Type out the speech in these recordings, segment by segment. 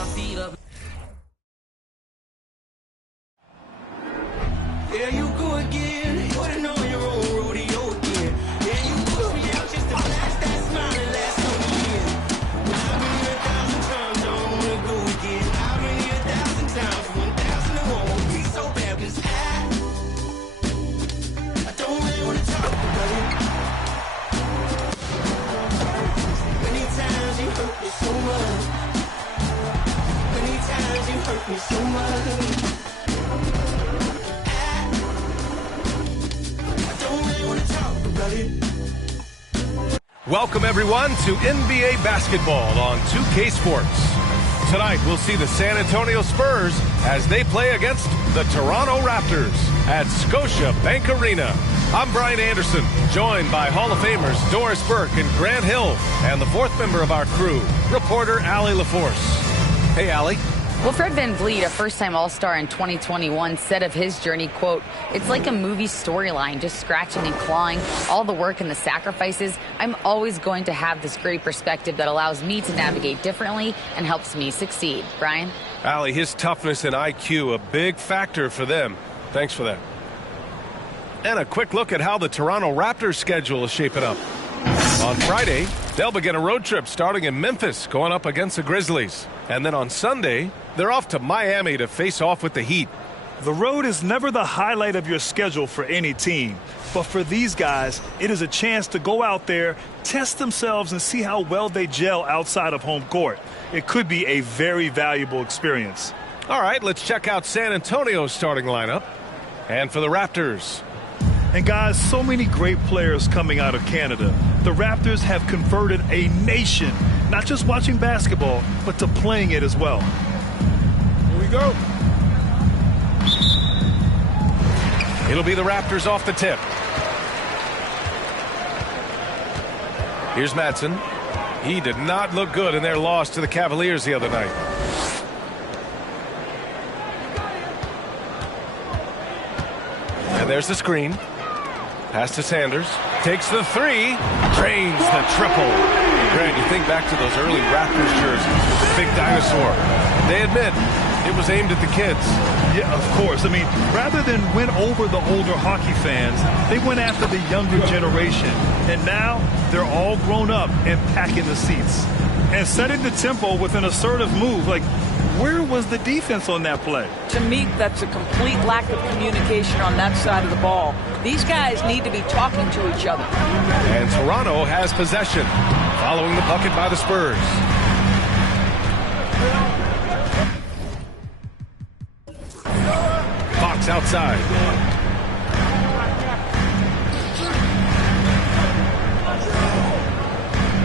my feet up. There you go again, putting on your own rodeo again. Yeah, you put me out just to flash that smile and last on the year. I've been here 1,000 times, don't wanna go again. I've been here 1,000 times, 1,001 won't be so bad, 'cause I don't really wanna talk about it. Many times you hurt me so much. Many times you hurt me so much. Welcome, everyone, to NBA basketball on 2K Sports. Tonight, we'll see the San Antonio Spurs as they play against the Toronto Raptors at Scotiabank Arena. I'm Brian Anderson, joined by Hall of Famers Doris Burke and Grant Hill, and the fourth member of our crew, reporter Allie LaForce. Hey, Allie. Well, Fred VanVleet, a first-time All-Star in 2021, said of his journey, quote, "It's like a movie storyline, just scratching and clawing, all the work and the sacrifices. I'm always going to have this great perspective that allows me to navigate differently and helps me succeed." Brian? Allie, his toughness and IQ, a big factor for them. Thanks for that. And a quick look at how the Toronto Raptors schedule is shaping up. On Friday, they'll begin a road trip starting in Memphis, going up against the Grizzlies. And then on Sunday, they're off to Miami to face off with the Heat. The road is never the highlight of your schedule for any team. But for these guys, it is a chance to go out there, test themselves, and see how well they gel outside of home court. It could be a very valuable experience. All right, let's check out San Antonio's starting lineup. And for the Raptors. And guys, so many great players coming out of Canada. The Raptors have converted a nation, not just watching basketball, but to playing it as well. Here we go. It'll be the Raptors off the tip. Here's Madsen. He did not look good in their loss to the Cavaliers the other night. And there's the screen. Pass to Sanders. Takes the three. Drains the triple. Grant, you think back to those early Raptors jerseys with the big dinosaur. They admit it was aimed at the kids. Yeah, of course. I mean, rather than win over the older hockey fans, they went after the younger generation. And now they're all grown up and packing the seats. And setting the tempo with an assertive move. Like, where was the defense on that play? To me, that's a complete lack of communication on that side of the ball. These guys need to be talking to each other. And Toronto has possession, following the bucket by the Spurs. Fox outside.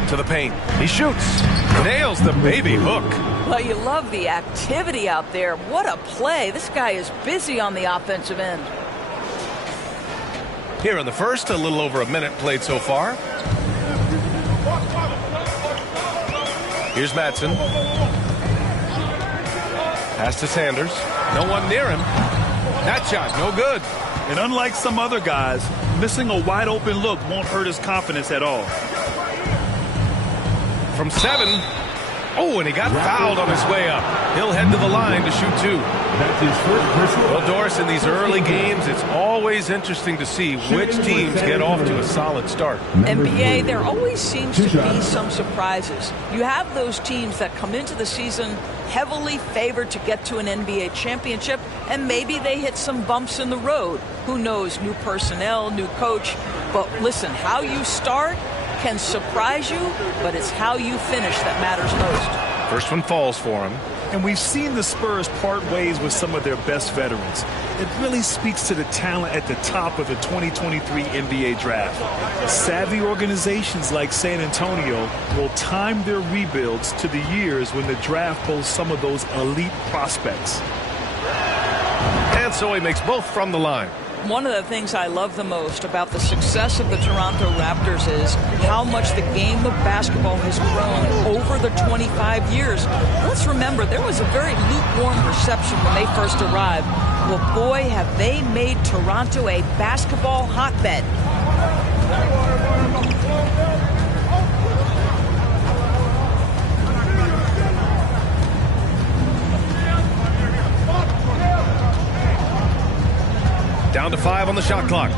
To the paint. He shoots. Nails the baby hook. Well, you love the activity out there. What a play. This guy is busy on the offensive end. Here in the first, a little over a minute played so far. Here's Madsen. Pass to Sanders. No one near him. That shot, no good. And unlike some other guys, missing a wide open look won't hurt his confidence at all. From 7. Oh, and he got fouled on his way up. He'll head to the line to shoot 2. Well, Doris, in these early games, it's always interesting to see which teams get off to a solid start. NBA, there always seems to be some surprises. You have those teams that come into the season heavily favored to get to an NBA championship, and maybe they hit some bumps in the road. Who knows? New personnel, new coach. But listen, how you start can surprise you, but it's how you finish that matters most. First one falls for him. And we've seen the Spurs part ways with some of their best veterans. It really speaks to the talent at the top of the 2023 NBA draft. Savvy organizations like San Antonio will time their rebuilds to the years when the draft boasts some of those elite prospects. And so he makes both from the line. One of the things I love the most about the success of the Toronto Raptors is how much the game of basketball has grown over the 25 years. Let's remember, there was a very lukewarm reception when they first arrived. Well, boy, have they made Toronto a basketball hotbed. Down to 5 on the shot clock.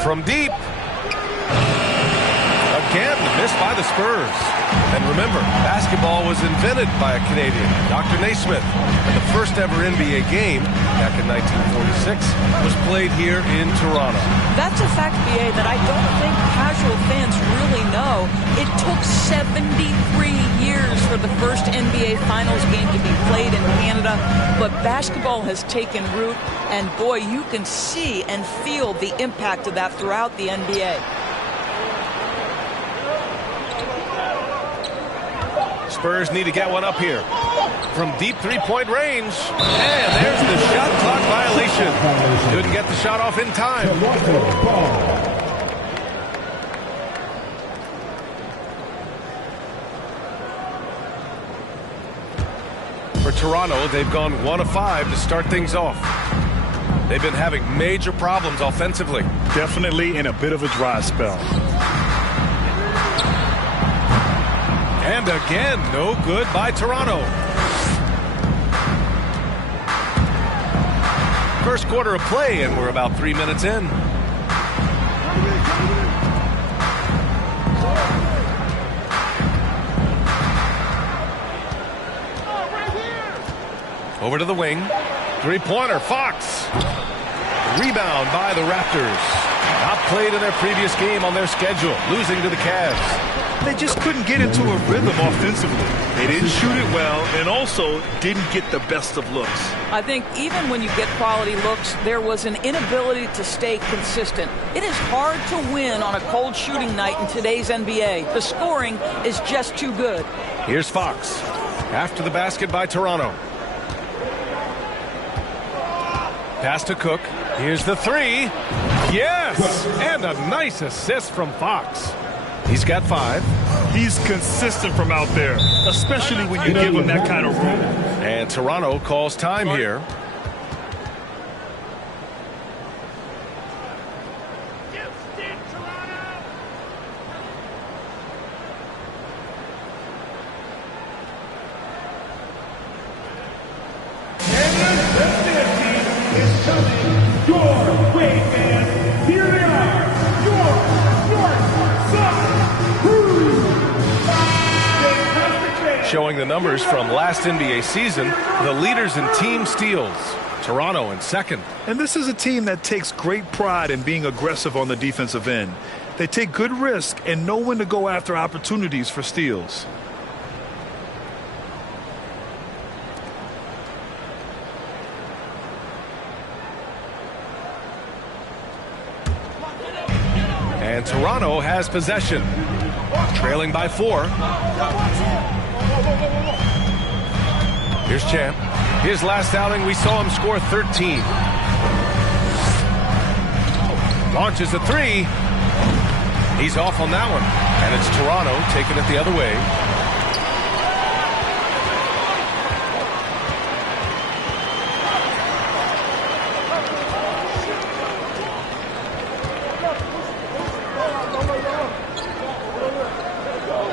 From deep. Again, missed by the Spurs. And remember, basketball was invented by a Canadian, Dr. Naismith. And the first ever NBA game, back in 1946, was played here in Toronto. That's a fact, BA, that I don't think casual fans really know. It took 73 years for the first NBA Finals game to be played in Canada, but basketball has taken root, and boy, you can see and feel the impact of that throughout the NBA. Spurs need to get one up here. From deep three-point range. And there's the shot clock violation. Couldn't get the shot off in time. For Toronto, they've gone 1 of 5 to start things off. They've been having major problems offensively. Definitely in a bit of a dry spell. And again, no good by Toronto. First quarter of play, and we're about 3 minutes in. Over to the wing. Three-pointer, Fox. Rebound by the Raptors. Not played in their previous game on their schedule, losing to the Cavs. They just couldn't get into a rhythm offensively. They didn't shoot it well and also didn't get the best of looks. I think even when you get quality looks, there was an inability to stay consistent. It is hard to win on a cold shooting night in today's NBA. The scoring is just too good. Here's Fox. After the basket by Toronto. Pass to Cook. Here's the three. Yes! And a nice assist from Fox. He's got 5. He's consistent from out there, especially when you give him that kind of room. And Toronto calls time here. Showing the numbers from last NBA season, the leaders in team steals. Toronto in second. And this is a team that takes great pride in being aggressive on the defensive end. They take good risk and know when to go after opportunities for steals. And Toronto has possession. Trailing by 4. Here's Champ. His last outing, we saw him score 13. Launches a 3. He's off on that one. And it's Toronto taking it the other way.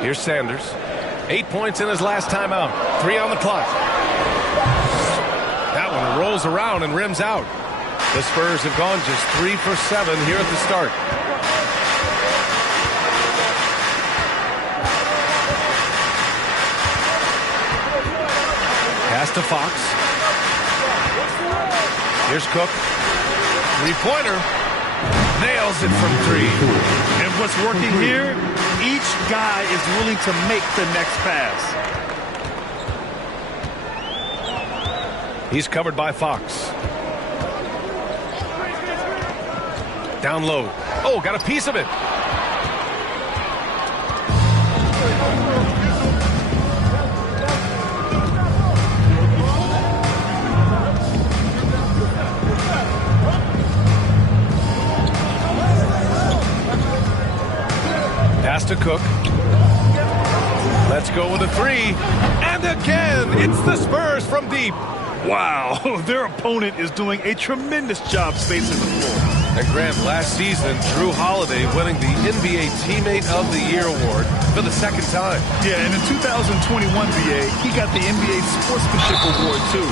Here's Sanders. 8 points in his last time out. 3 on the clock. That one rolls around and rims out. The Spurs have gone just 3 for 7 here at the start. Pass to Fox. Here's Cook. 3-pointer. Nails it from 3. And what's working here? Each guy is willing to make the next pass. He's covered by Fox. Down low. Oh, got a piece of it. Pass to Cook. Let's go with a 3. And again, it's the Spurs from deep. Wow, their opponent is doing a tremendous job spacing the floor. And Grant, last season, Drew Holiday winning the NBA Teammate of the Year award for the second time. Yeah, and in 2021, VA, he got the NBA Sportsmanship Award, too.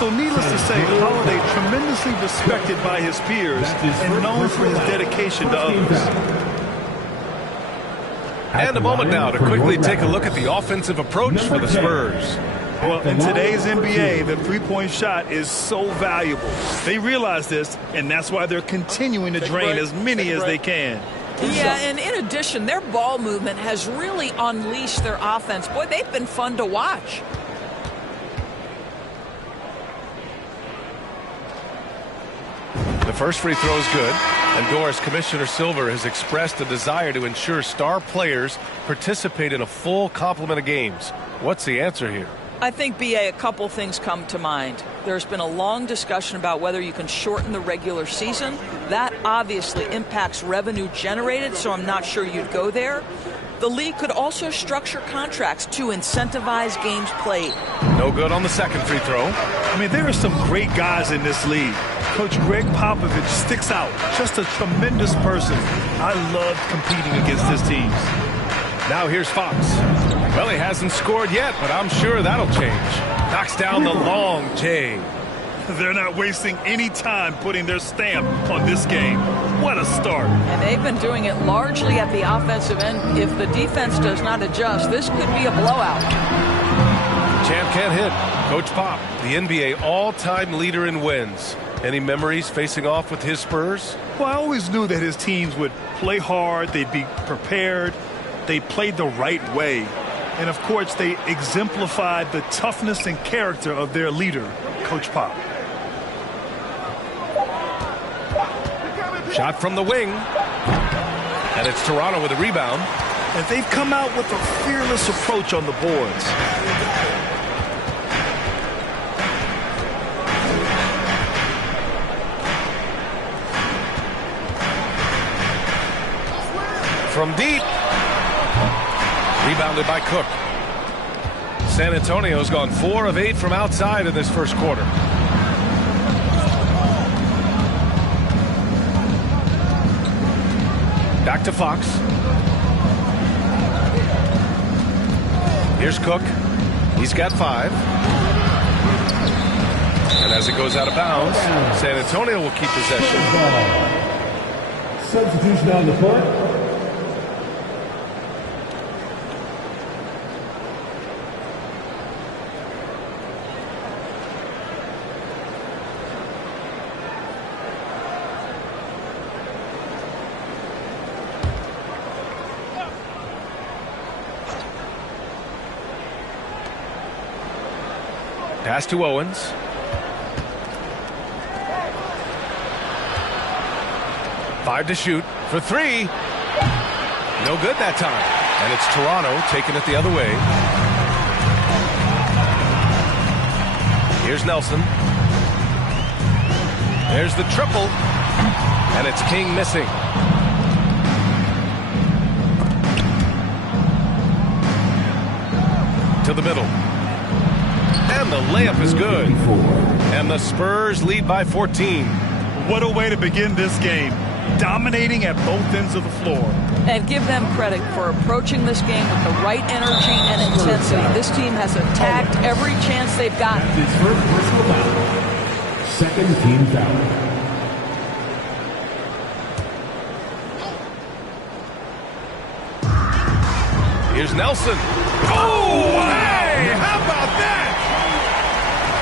So needless to say, Holiday tremendously respected by his peers and known for his dedication to others. And a moment now to quickly take a look at the offensive approach for the Spurs. Well, in today's NBA, the three-point shot is so valuable. They realize this, and that's why they're continuing to drain as many as they can. Yeah, and in addition, their ball movement has really unleashed their offense. Boy, they've been fun to watch. The first free throw is good. And Doris, Commissioner Silver has expressed a desire to ensure star players participate in a full complement of games. What's the answer here? I think, B.A., a couple things come to mind. There's been a long discussion about whether you can shorten the regular season. That obviously impacts revenue generated, so I'm not sure you'd go there. The league could also structure contracts to incentivize games played. No good on the second free throw. I mean, there are some great guys in this league. Coach Greg Popovich sticks out. Just a tremendous person. I loved competing against his teams. Now here's Fox. Well, he hasn't scored yet, but I'm sure that'll change. Knocks down the long J. They're not wasting any time putting their stamp on this game. What a start. And they've been doing it largely at the offensive end. If the defense does not adjust, this could be a blowout. Champ can't hit. Coach Pop, the NBA all-time leader in wins. Any memories facing off with his Spurs? Well, I always knew that his teams would play hard. They'd be prepared. They played the right way. And, of course, they exemplified the toughness and character of their leader, Coach Pop. Shot from the wing. And it's Toronto with a rebound. And they've come out with a fearless approach on the boards. From deep. Rebounded by Cook. San Antonio's gone 4 of 8 from outside in this first quarter. Back to Fox. Here's Cook. He's got 5. And as it goes out of bounds, San Antonio will keep possession. Substitution on the court. Pass to Owens. Five to shoot for 3. No good that time. And it's Toronto taking it the other way. Here's Nelson. There's the triple. And it's King missing. To the middle. And the layup is good. And the Spurs lead by 14. What a way to begin this game. Dominating at both ends of the floor. And give them credit for approaching this game with the right energy and intensity. This team has attacked every chance they've gotten. His first personal foul. Second team foul. Here's Nelson. Oh, hey! How about that?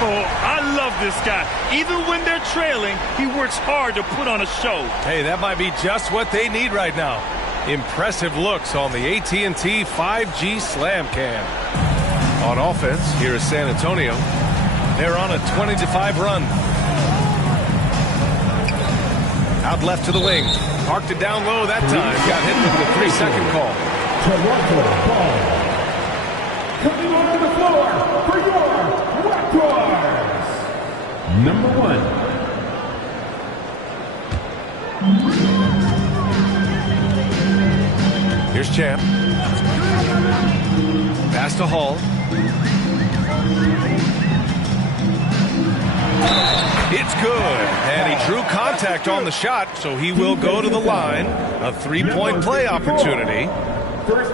Oh, I love this guy. Even when they're trailing, he works hard to put on a show. Hey, that might be just what they need right now. Impressive looks on the AT&T 5G Slam Cam. On offense, here is San Antonio. They're on a 20-5 run. Out left to the wing. Parked it down low that time. Got hit with the 3-second call. Toronto ball. Coming on the floor for your Raptors. Number 1. Here's Champ. Pass to Hall. It's good. And he drew contact on the shot, so he will go to the line. A 3-point play opportunity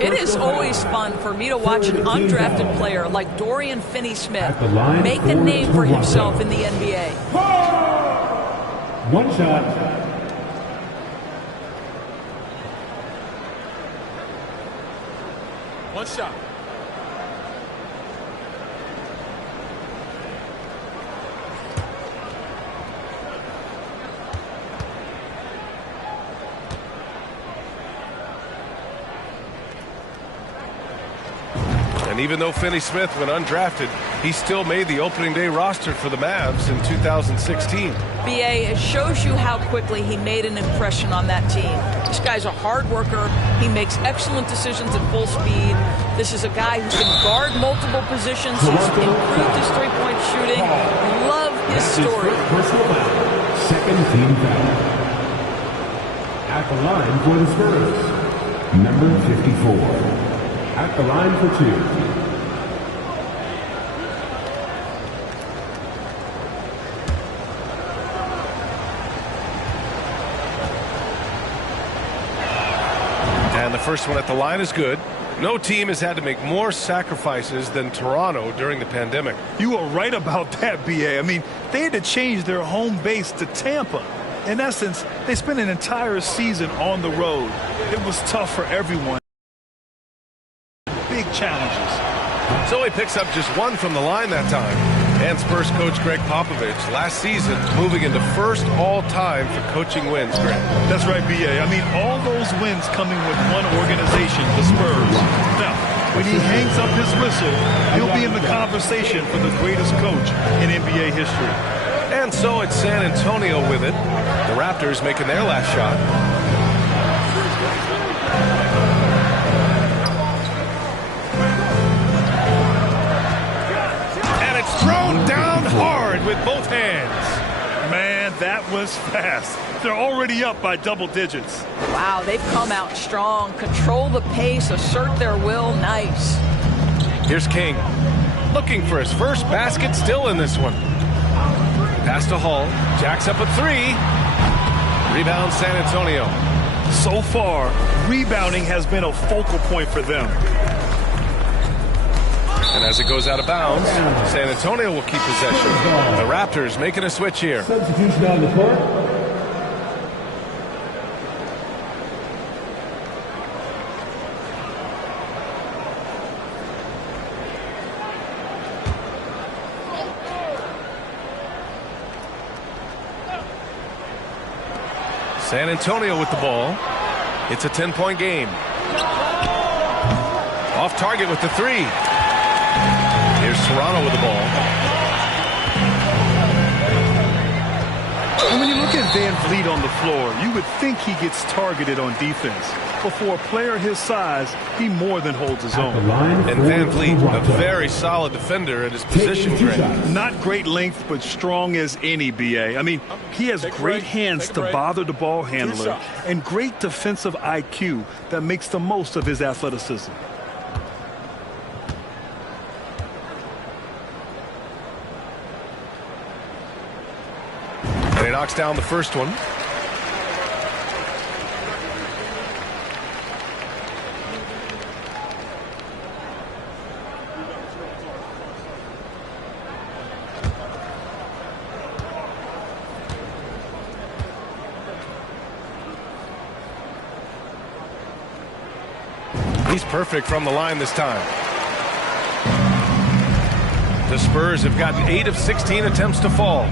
It is always fun for me to watch an undrafted player like Dorian Finney-Smith make a name for himself in the NBA. One shot. One shot. And even though Finney-Smith went undrafted, he still made the opening day roster for the Mavs in 2016. BA, it shows you how quickly he made an impression on that team. This guy's a hard worker. He makes excellent decisions at full speed. This is a guy who can guard multiple positions. He's improved his three-point shooting. Love his story. Personal foul. Second team foul. At the line for the Spurs, number 54. At the line for two. And the first one at the line is good. No team has had to make more sacrifices than Toronto during the pandemic. You are right about that, BA. I mean, they had to change their home base to Tampa. In essence, they spent an entire season on the road. It was tough for everyone. Big challenges. So he picks up just one from the line that time. And Spurs coach Greg Popovich last season moving into first all-time for coaching wins, Greg. That's right, BA. I mean, all those wins coming with one organization, the Spurs. Now, when he hangs up his whistle, he'll be in the conversation for the greatest coach in NBA history. And so it's San Antonio with it. The Raptors making their last shot. Thrown down hard with both hands. Man, that was fast. They're already up by double digits. Wow, they've come out strong. Control the pace, assert their will. Nice. Here's King. Looking for his first basket still in this one. Pass to Hall. Jacks up a three. Rebound San Antonio. So far, rebounding has been a focal point for them. And as it goes out of bounds, San Antonio will keep possession. The Raptors making a switch here. Substitution on the court. San Antonio with the ball. It's a 10-point game. Off target with the three. Here's Toronto with the ball. And when you look at Van Vliet on the floor, you would think he gets targeted on defense. But for a player his size, he more than holds his own. And Van Vliet, a very solid defender at his position, Greg. Not great length, but strong as any, BA. I mean, he has great hands to bother the ball handler and great defensive IQ that makes the most of his athleticism. And he knocks down the first one. He's perfect from the line this time. The Spurs have gotten 8 of 16 attempts to fall.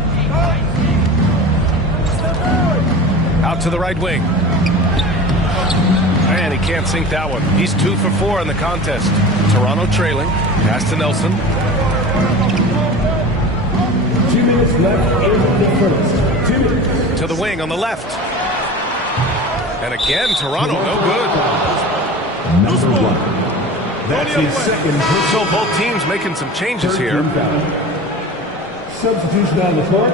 Out to the right wing. And he can't sink that one. He's 2 for 4 in the contest. Toronto trailing. Pass to Nelson. 2 minutes left in the first. 2 minutes. To the wing on the left. And again, Toronto no good. Number 1. That's his second. So both teams making some changes here. Substitution on the court.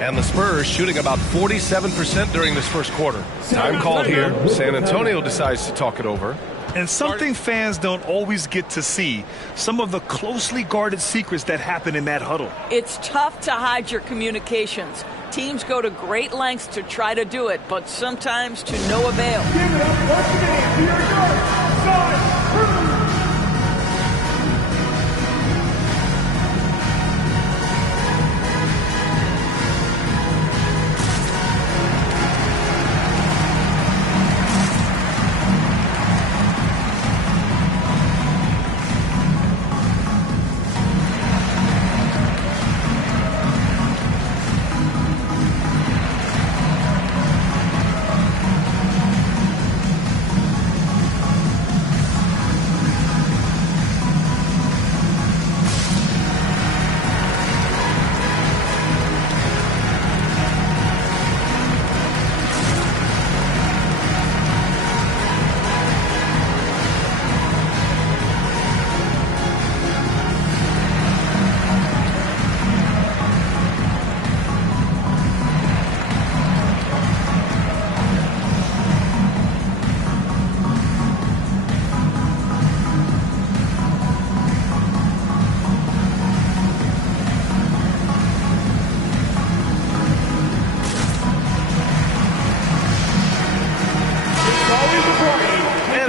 And the Spurs shooting about 47% during this first quarter. Time called here. San Antonio decides to talk it over. And something fans don't always get to see, some of the closely guarded secrets that happen in that huddle. It's tough to hide your communications. Teams go to great lengths to try to do it, but sometimes to no avail. Give it up once again to your guard, Spurs.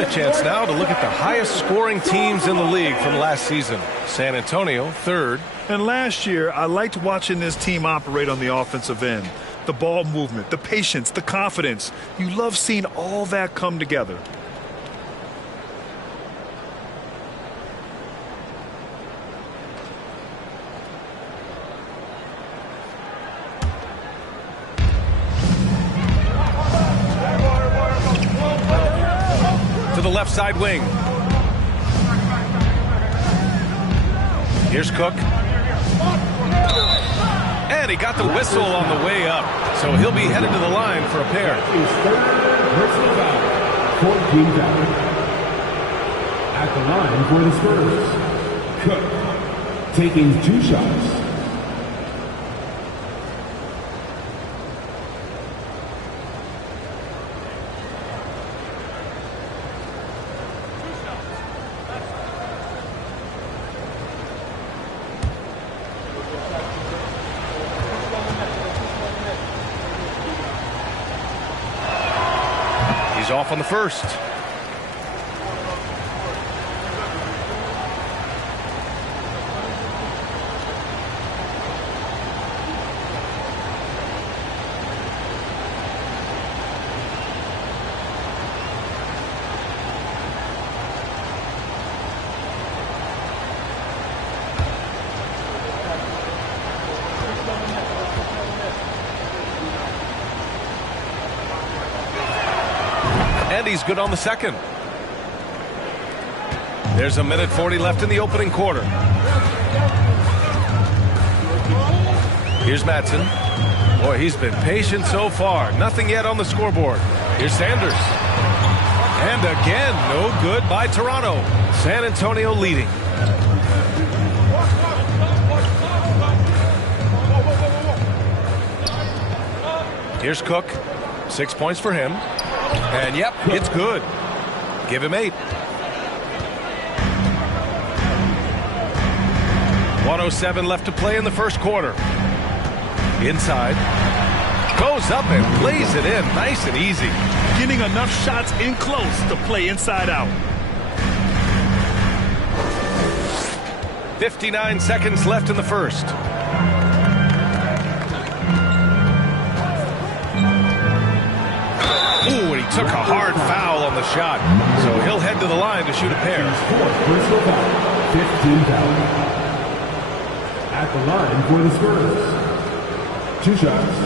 Chance now to look at the highest scoring teams in the league from last season. San Antonio, third. And last year, I liked watching this team operate on the offensive end. The ball movement, the patience, the confidence. You love seeing all that come together. To the left side wing. Here's Cook. And he got the whistle on the way up. So he'll be headed to the line for a pair. His third personal foul. 14 foul. At the line for the Spurs, Cook taking 2 shots. He's off on the first. And he's good on the second. There's a minute 40 left in the opening quarter. Here's Madsen. Boy, he's been patient so far. Nothing yet on the scoreboard. Here's Sanders. And again, no good by Toronto. San Antonio leading. Here's Cook. 6 points for him. And yep, it's good. Give him 8. 1:07 left to play in the first quarter. Inside. Goes up and plays it in. Nice and easy. Getting enough shots in close to play inside out. 59 seconds left in the first. Ooh, and he took a hard foul on the shot. So he'll head to the line to shoot a pair. Fourth personal foul. 15 foul. At the line for the Spurs, 2 shots.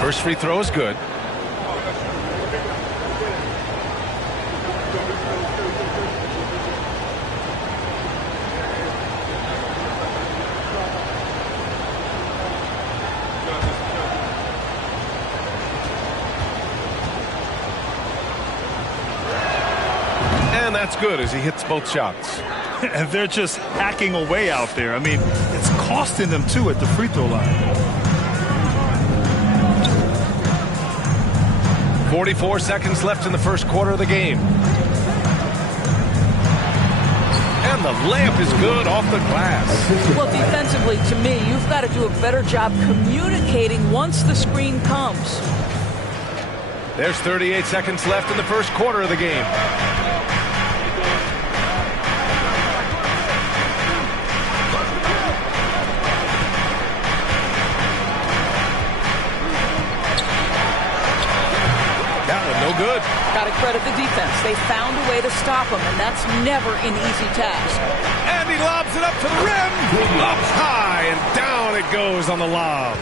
First free throw is good. that's good as he hits both shots. And they're just hacking away out there. I mean, it's costing them, too, at the free throw line. 44 seconds left in the first quarter of the game. And the layup is good off the glass. Well, defensively, to me, you've got to do a better job communicating once the screen comes. There's 38 seconds left in the first quarter of the game. That one no good. Got to credit the defense. They found a way to stop him, and that's never an easy task. And he lobs it up to the rim. Up high and down it goes on the lob.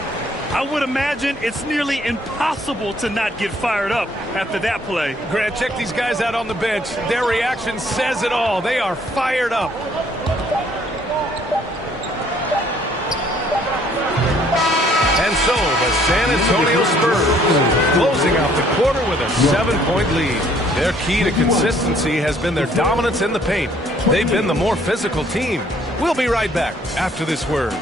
I would imagine it's nearly impossible to not get fired up after that play. Grant, check these guys out on the bench. Their reaction says it all. They are fired up. And so the San Antonio Spurs closing out the quarter with a 7-point lead. Their key to consistency has been their dominance in the paint. They've been the more physical team. We'll be right back after this word.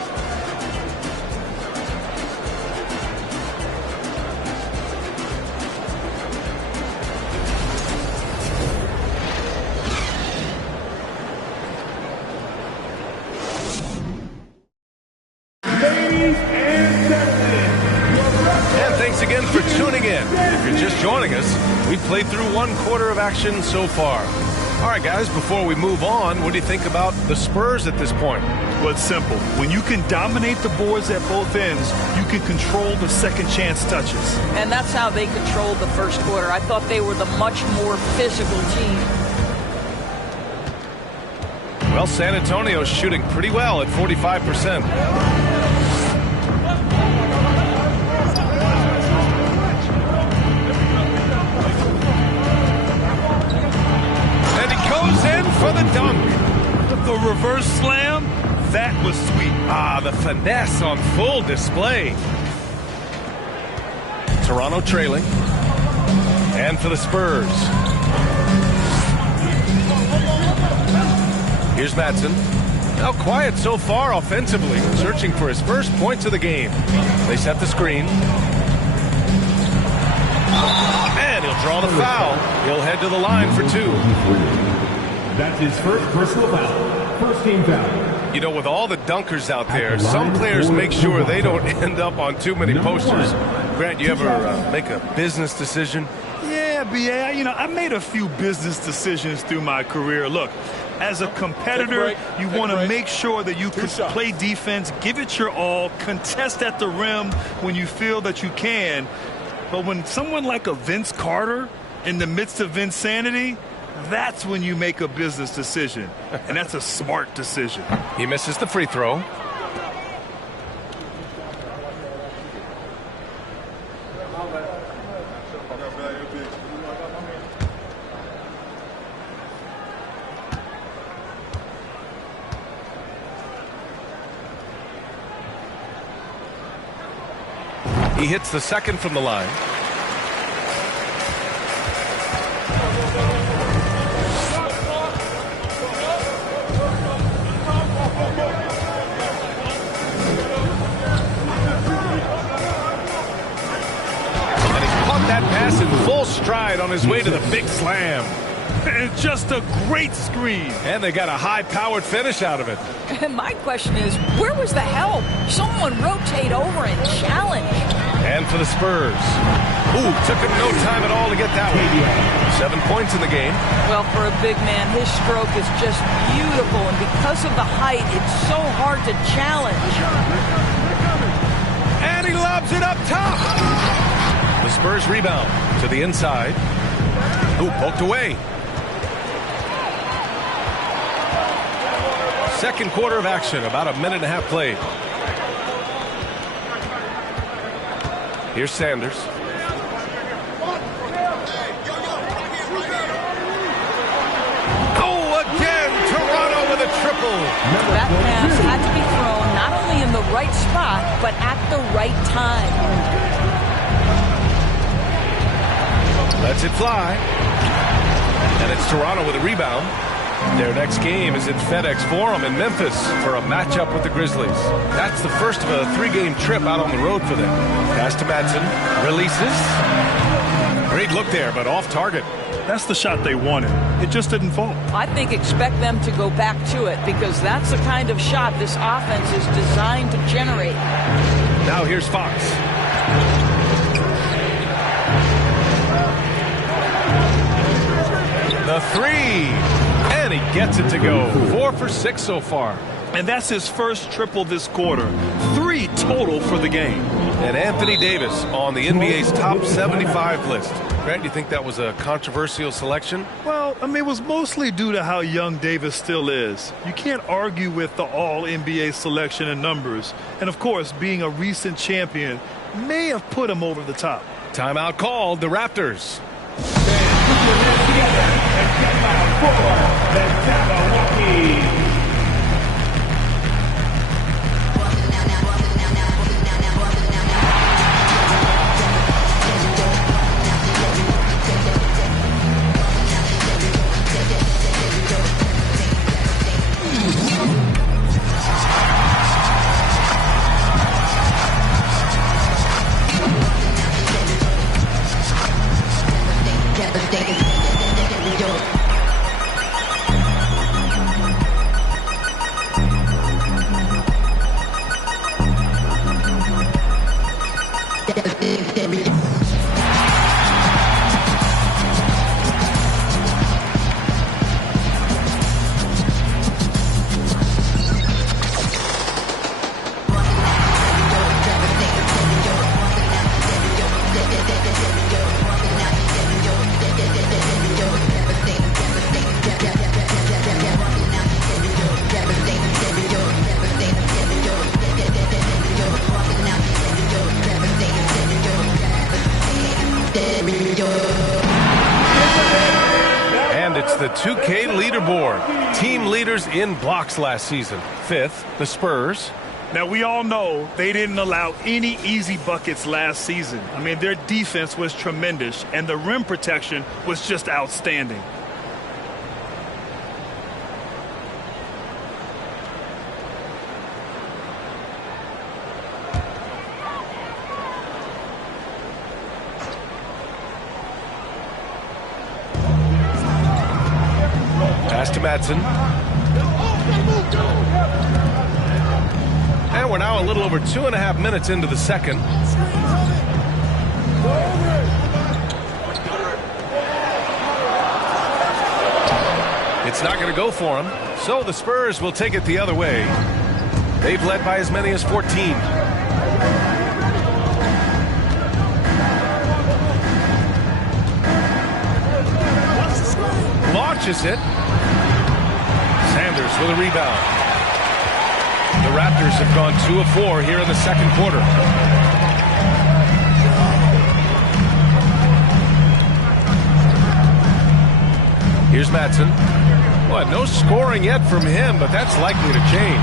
Joining us, we've played through one quarter of action so far. All right, guys, before we move on, what do you think about the Spurs at this point? Well, it's simple. When you can dominate the boards at both ends, you can control the second chance touches. And that's how they controlled the first quarter. I thought they were the much more physical team. Well, San Antonio's shooting pretty well at 45%. For the dunk. The reverse slam, that was sweet. Ah, the finesse on full display. Toronto trailing. And for the Spurs. Here's Madsen. Now quiet so far offensively, searching for his first points of the game. They set the screen. And he'll draw the foul. He'll head to the line for two. That's his first personal foul. First team foul. You know, with all the dunkers out there, some players make sure they don't end up on too many posters. Grant, you ever make a business decision? Yeah, B.A., I made a few business decisions through my career. Look, as a competitor, you want to make sure that you can play defense, give it your all, contest at the rim when you feel that you can. But when someone like a Vince Carter in the midst of insanity, that's when you make a business decision, and that's a smart decision. He misses the free throw. He hits the second from the line. In full stride on his way to the big slam. And just a great screen. And they got a high-powered finish out of it. And my question is, where was the help? Someone rotate over and challenge. And for the Spurs. Ooh, took him no time at all to get that one. 7 points in the game. Well, for a big man, his stroke is just beautiful. And because of the height, it's so hard to challenge. And he lobs it up top. The Spurs rebound to the inside. Ooh, poked away. Second quarter of action, about a minute and a half played. Here's Sanders. Oh, again, Toronto with a triple. That pass had to be thrown not only in the right spot, but at the right time. Lets it fly. And it's Toronto with a rebound. Their next game is at FedEx Forum in Memphis for a matchup with the Grizzlies. That's the first of a 3-game trip out on the road for them. Pass to Madsen. Releases. Great look there, but off target. That's the shot they wanted. It just didn't fall. I think expect them to go back to it because that's the kind of shot this offense is designed to generate. Now here's Fox. The three. And he gets it to go. 4 for 6 so far. And that's his first triple this quarter. 3 total for the game. And Anthony Davis on the NBA's top 75 list. Grant, do you think that was a controversial selection? Well, I mean, it was mostly due to how young Davis still is. You can't argue with the all-NBA selection and numbers. And, of course, being a recent champion may have put him over the top. Timeout called, the Raptors. And it's the 2K leaderboard. Team leaders in blocks last season. 5th, the Spurs. Now, we all know they didn't allow any easy buckets last season. I mean, their defense was tremendous, and the rim protection was just outstanding. Pass to Madsen. And we're now a little over 2.5 minutes into the second. It's not going to go for him, so the Spurs will take it the other way. They've led by as many as 14. Launches it. Sanders with a rebound. The Raptors have gone 2 of 4 here in the second quarter. Here's Madsen. Well, no scoring yet from him, but that's likely to change.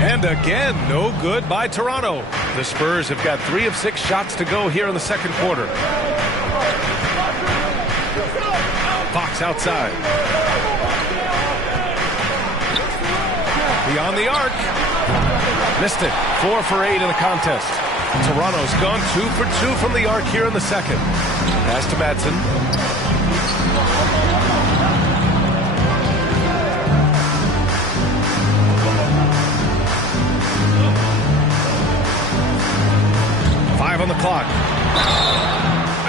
And again, no good by Toronto. The Spurs have got 3 of 6 shots to go here in the second quarter. Fox outside. Beyond the arc. Missed it. 4 for 8 in the contest. Toronto's gone 2 for 2 from the arc here in the second. Pass to Madsen. Five on the clock.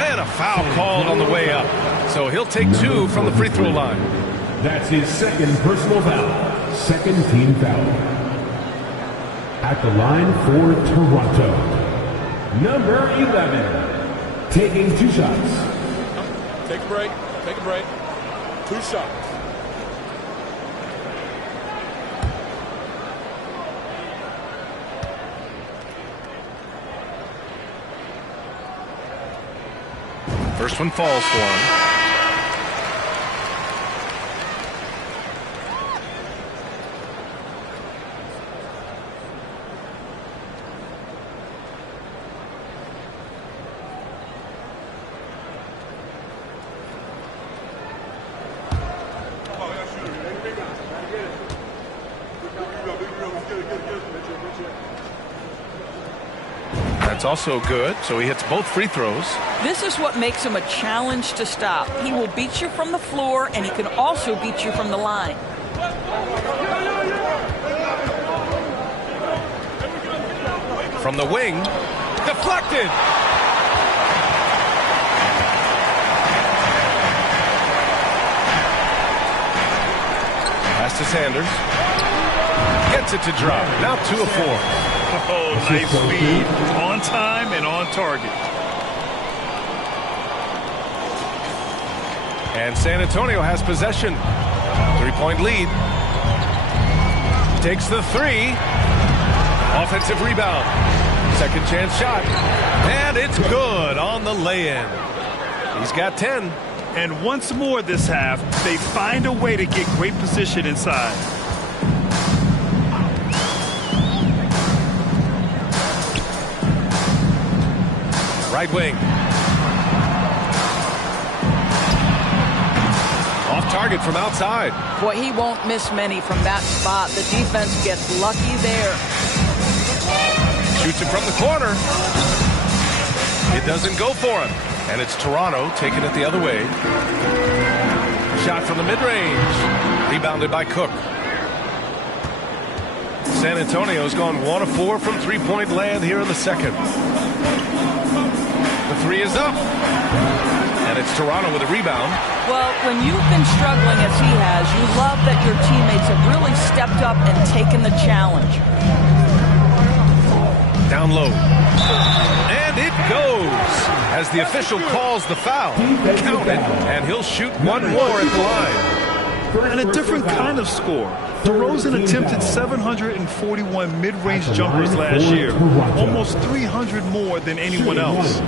And a foul called on the way up. So he'll take 2 from the free throw line. That's his second personal foul. Second team foul. At the line for Toronto, number 11, taking 2 shots. Take a break. Take a break. 2 shots. First one falls for him. That's also good. So he hits both free throws. This is what makes him a challenge to stop. He will beat you from the floor, and he can also beat you from the line. From the wing, deflected. Pass to Sanders. Gets it to drop. Now 2 of 4. Oh, nice speed. On time and on target. And San Antonio has possession. 3-point lead. Takes the 3. Offensive rebound. Second chance shot. And it's good on the lay-in. He's got 10. And once more this half, they find a way to get great position inside. Right wing. Off target from outside. Boy, he won't miss many from that spot. The defense gets lucky there. Shoots it from the corner. It doesn't go for him. And it's Toronto taking it the other way. Shot from the mid-range. Rebounded by Cook. San Antonio's gone 1 of 4 from three-point land here in the second. The 3 is up. And it's Toronto with a rebound. Well, when you've been struggling as he has, you love that your teammates have really stepped up and taken the challenge. Down low. And it goes as the official calls the foul. Count it, and he'll shoot one more at the line. And a different kind of score. DeRozan attempted 741 mid-range jumpers last year, almost 300 more than anyone else.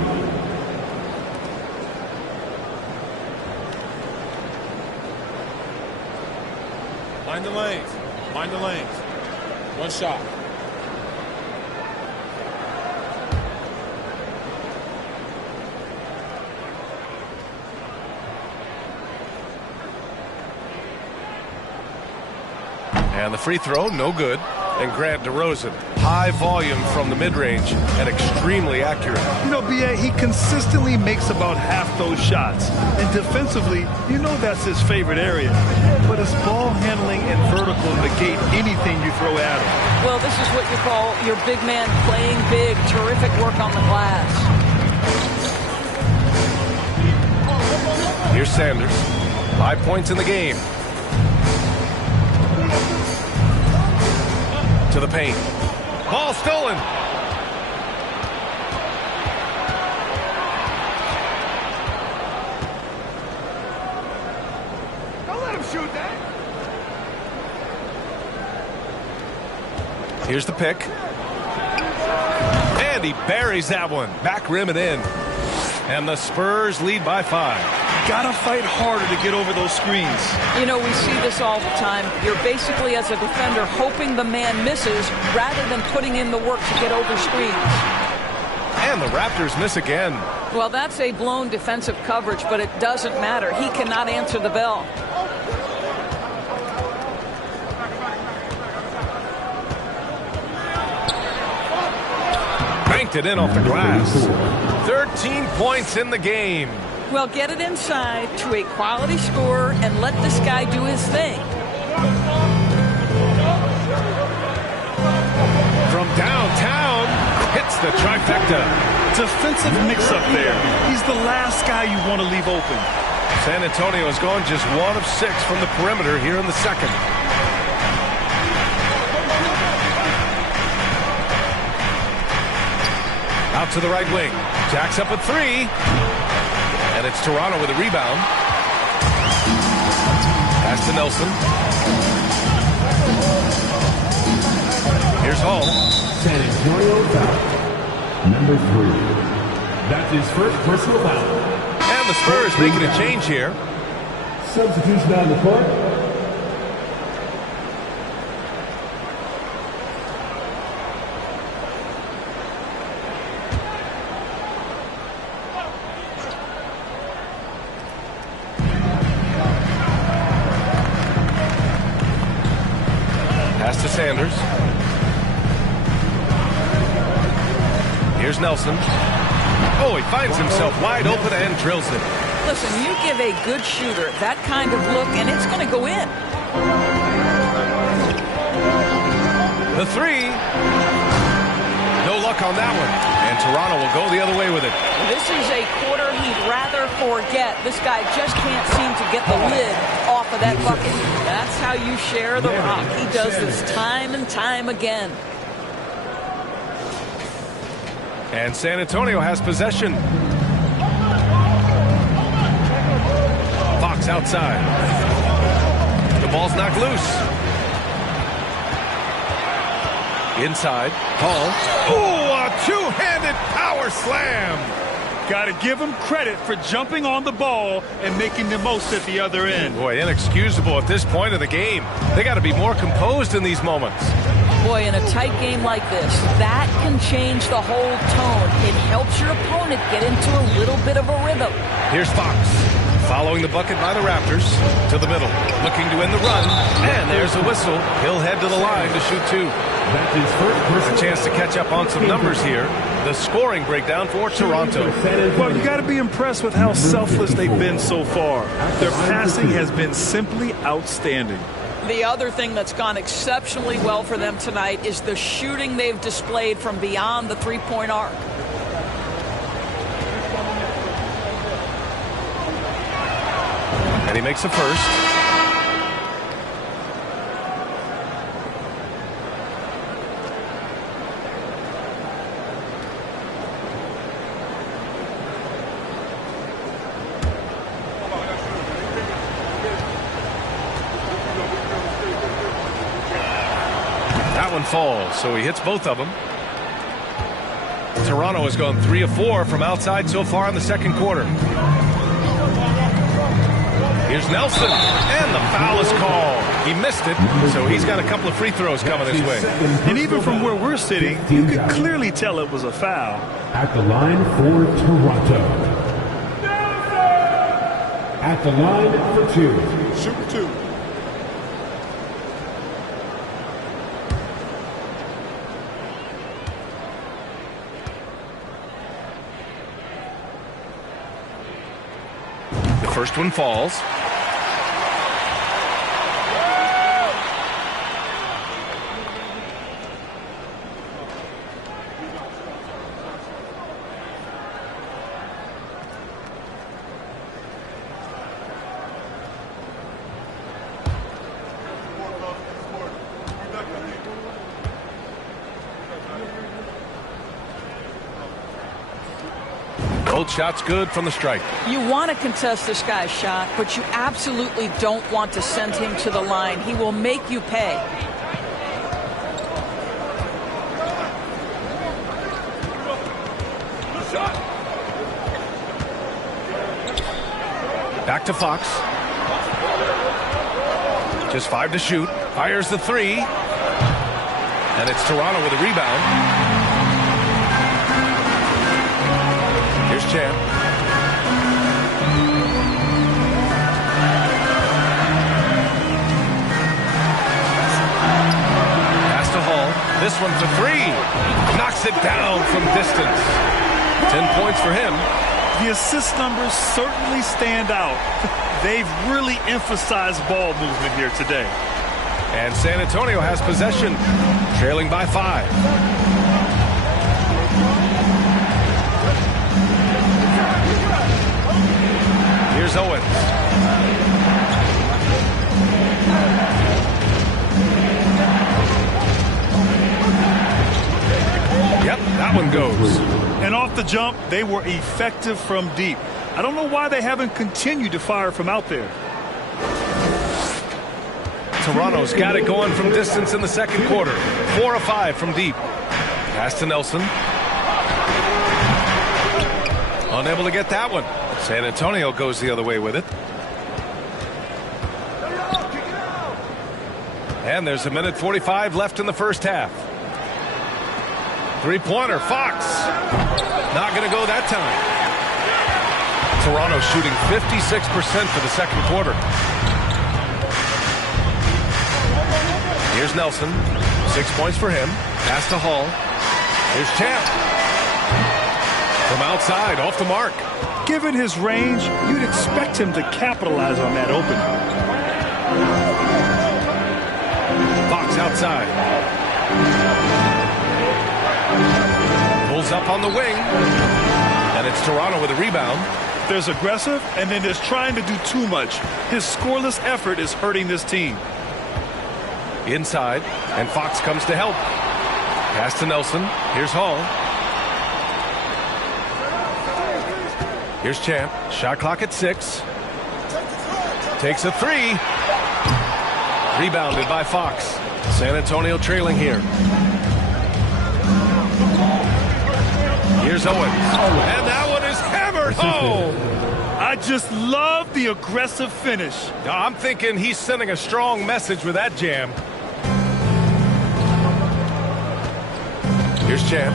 Mind the lanes. Mind the lanes. One shot. And the free throw, no good. And Grant DeRozan, high volume from the mid-range and extremely accurate. You know, B.A., he consistently makes about half those shots. And defensively, you know that's his favorite area. But his ball handling and vertical negate anything you throw at him. Well, this is what you call your big man playing big. Terrific work on the glass. Here's Sanders. 5 points in the game. To the paint. Ball stolen. Don't let him shoot that. Here's the pick. And he buries that one. Back rim and in. And the Spurs lead by 5. Gotta fight harder to get over those screens. You know, we see this all the time. You're basically, as a defender, hoping the man misses rather than putting in the work to get over screens. And the Raptors miss again. Well, that's a blown defensive coverage, but it doesn't matter. He cannot answer the bell. Banked it in off the glass. 13 points in the game. Well, get it inside to a quality scorer and let this guy do his thing. From downtown, hits the trifecta. Defensive mix-up there. He's the last guy you want to leave open. San Antonio has gone just 1 of 6 from the perimeter here in the second. Out to the right wing. Jacks up a 3. And it's Toronto with a rebound. Pass to Nelson. Here's Hall. San Antonio foul. Number 3. That's his first personal foul. And the Spurs making a change here. Substitution on the court. Pass to Sanders. Here's Here's Nelson. Oh, he finds himself wide open and drills it. Listen, you give a good shooter that kind of look, and it's going to go in. The three. No luck on that one. And Toronto will go the other way with it. This is a quarter he'd rather forget. This guy just can't seem to get the lid off of that bucket. That's how you share the rock. He does this time and time again. And San Antonio has possession. Fox outside. The ball's knocked loose. Inside. Hall. Oh, a two-handed power slam. Got to give him credit for jumping on the ball and making the most at the other end. Boy, inexcusable at this point of the game. They got to be more composed in these moments. Boy, in a tight game like this, that can change the whole tone. It helps your opponent get into a little bit of a rhythm. Here's Fox. Following the bucket by the Raptors to the middle. Looking to end the run. And there's a whistle. He'll head to the line to shoot two. That's his first A chance to catch up on some numbers here. The scoring breakdown for Toronto. Well, you got to be impressed with how selfless they've been so far. Their passing has been simply outstanding. The other thing that's gone exceptionally well for them tonight is the shooting they've displayed from beyond the three-point arc. And he makes the first. That one falls, so he hits both of them. Toronto has gone 3 of 4 from outside so far in the second quarter. Here's Nelson, and the foul is called. He missed it, so he's got a couple of free throws coming his way. And even from where we're sitting, you could clearly tell it was a foul. At the line for Toronto. At the line for two. Shoot two. The first one falls. Both shots good from the strike. You want to contest this guy's shot, but you absolutely don't want to send him to the line. He will make you pay. Back to Fox. Just 5 to shoot. Fires the three. And it's Toronto with a rebound. Here's Champ. Pass to Hall. This one for three. Knocks it down from distance. 10 points for him. The assist numbers certainly stand out. They've really emphasized ball movement here today. And San Antonio has possession, trailing by 5. Here's Owens. Yep, that one goes. And off the jump, they were effective from deep. I don't know why they haven't continued to fire from out there. Toronto's got it going from distance in the second quarter. 4 of 5 from deep. Pass to Nelson. Unable to get that one. San Antonio goes the other way with it. And there's a minute 45 left in the first half. Three-pointer, Fox. Not going to go that time. Toronto shooting 56% for the second quarter. Here's Nelson. 6 points for him. Pass to Hall. Here's Champ. From outside, off the mark. Given his range, you'd expect him to capitalize on that opening. Fox outside. Pulls up on the wing. And it's Toronto with a rebound. There's aggressive, and then there's trying to do too much. His scoreless effort is hurting this team. Inside, and Fox comes to help. Pass to Nelson. Here's Hall. Here's Champ. Shot clock at 6. Takes a 3. Rebounded by Fox. San Antonio trailing here. Here's Owens. And that one is hammered home. I just love the aggressive finish. I'm thinking he's sending a strong message with that jam. Here's Champ.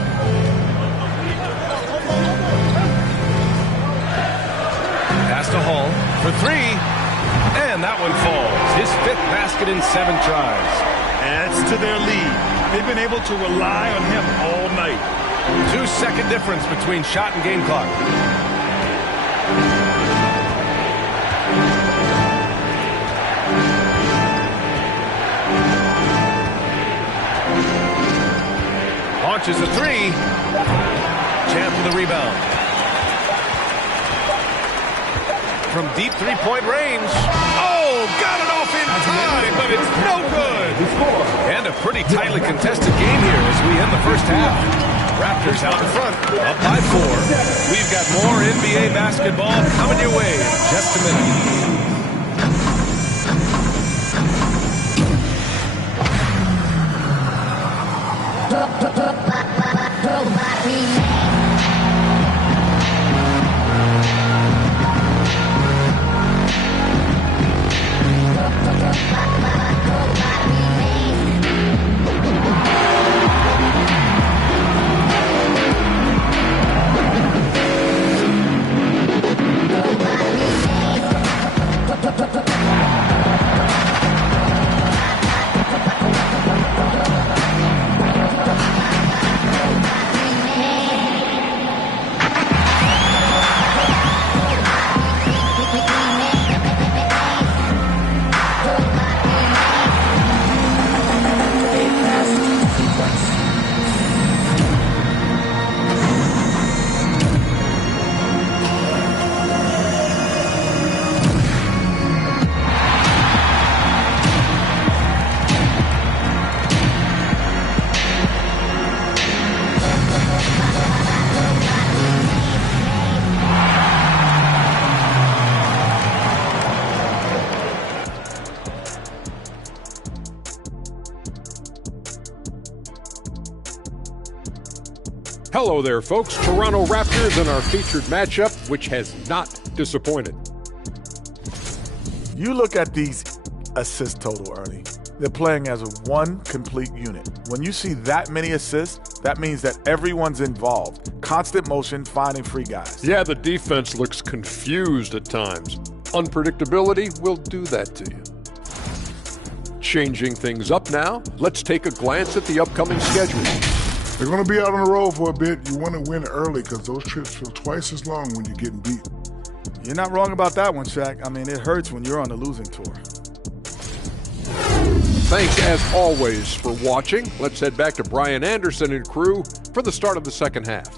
Pass to Hall for 3. And that one falls. His 5th basket in 7 tries. Adds to their lead. They've been able to rely on him all night. 2-second difference between shot and game clock. Launches a 3. Champ with the rebound. From deep three-point range. Oh, got it off in time, but it's no good. And a pretty tightly contested game here as we end the first half. Raptors out in front, up by 4. We've got more NBA basketball coming your way in just a minute. Hello there, folks. Toronto Raptors in our featured matchup, which has not disappointed. You look at these assist total, Ernie. They're playing as one complete unit. When you see that many assists, that means that everyone's involved. Constant motion, finding free guys. Yeah, the defense looks confused at times. Unpredictability will do that to you. Changing things up now, let's take a glance at the upcoming schedule. They're going to be out on the road for a bit. You want to win early because those trips feel twice as long when you're getting beat. You're not wrong about that one, Shaq. I mean, it hurts when you're on the losing tour. Thanks, as always, for watching. Let's head back to Brian Anderson and crew for the start of the second half.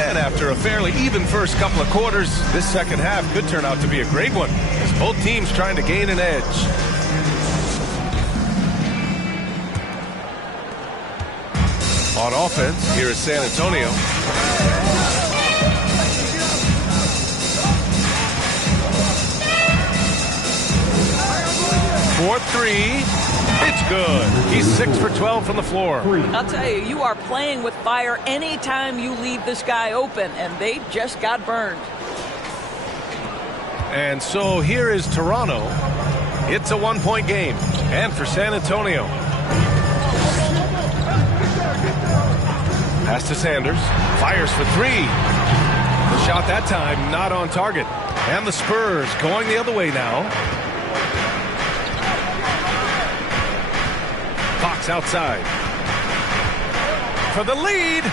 And after a fairly even first couple of quarters, this second half could turn out to be a great one as both teams trying to gain an edge. On offense, here is San Antonio. For 3. It's good. He's 6 for 12 from the floor. I'll tell you, you are playing with fire anytime you leave this guy open, and they just got burned. And so here is Toronto. It's a one-point game. And for San Antonio. Pass to Sanders. Fires for 3. The shot that time, not on target. And the Spurs going the other way now. Fox outside. For the lead.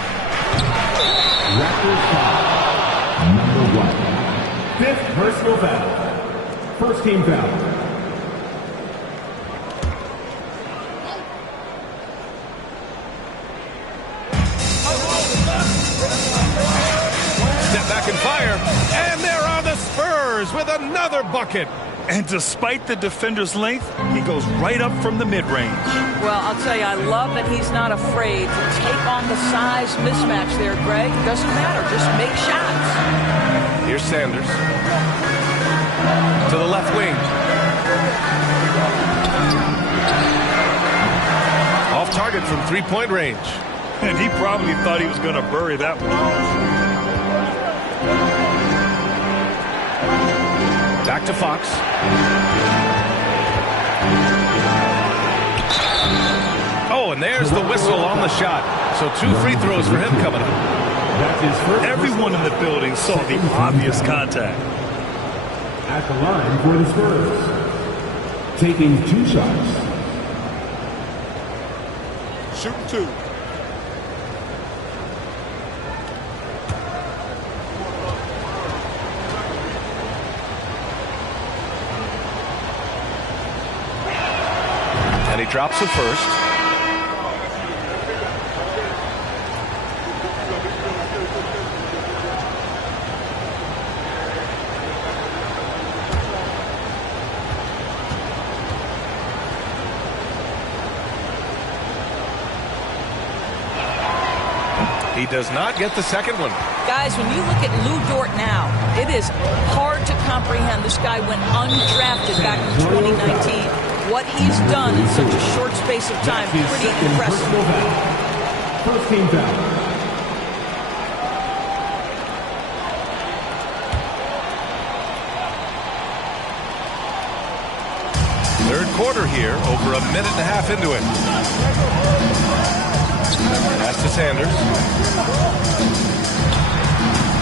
Raptors foul. Number 1. 5th personal foul. First team foul. Step back and fire. And there are the Spurs with another bucket. And despite the defender's length, he goes right up from the mid-range. Well, I'll tell you, I love that he's not afraid to take on the size mismatch there, Greg. Doesn't matter. Just make shots. Here's Sanders. To the left wing. Off target from three-point range. And he probably thought he was going to bury that one. Back to Fox. Oh, and there's the whistle on the shot. So 2 free throws for him coming up. Everyone in the building saw the obvious contact. At the line for the Spurs. Taking 2 shots. Shooting 2. And he drops the first. He does not get the second one. Guys, when you look at Lou Dort now, it is hard to comprehend. This guy went undrafted back in 2019. What he's done in such a short space of time, pretty impressive. First team foul. Third quarter here, over a minute and a half into it. Pass to Sanders.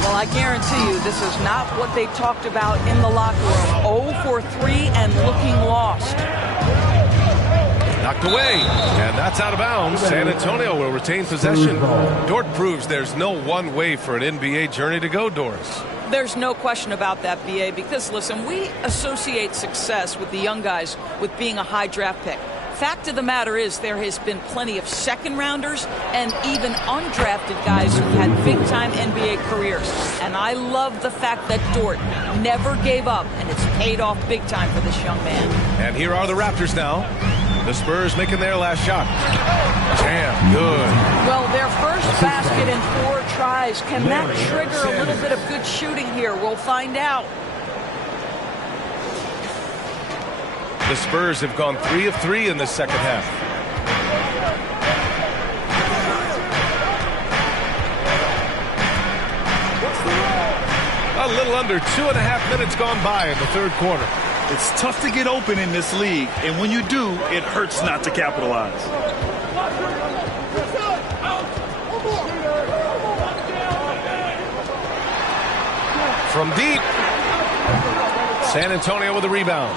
Well, I guarantee you this is not what they talked about in the locker room. 0 for 3 and looking lost. Knocked away, and that's out of bounds. San Antonio will retain possession. Dort proves there's no one way for an NBA journey to go, Doris. There's no question about that, BA, because, listen, we associate success with the young guys with being a high draft pick. Fact of the matter is there has been plenty of second-rounders and even undrafted guys who had big-time NBA careers. And I love the fact that Dort never gave up, and it's paid off big time for this young man. And here are the Raptors now. The Spurs making their last shot. Damn, good. Well, their first basket in 4 tries. Can that trigger a little bit of good shooting here? We'll find out. The Spurs have gone 3 of 3 in this second half. A little under 2.5 minutes gone by in the third quarter. It's tough to get open in this league, and when you do, it hurts not to capitalize. From deep, San Antonio with a rebound.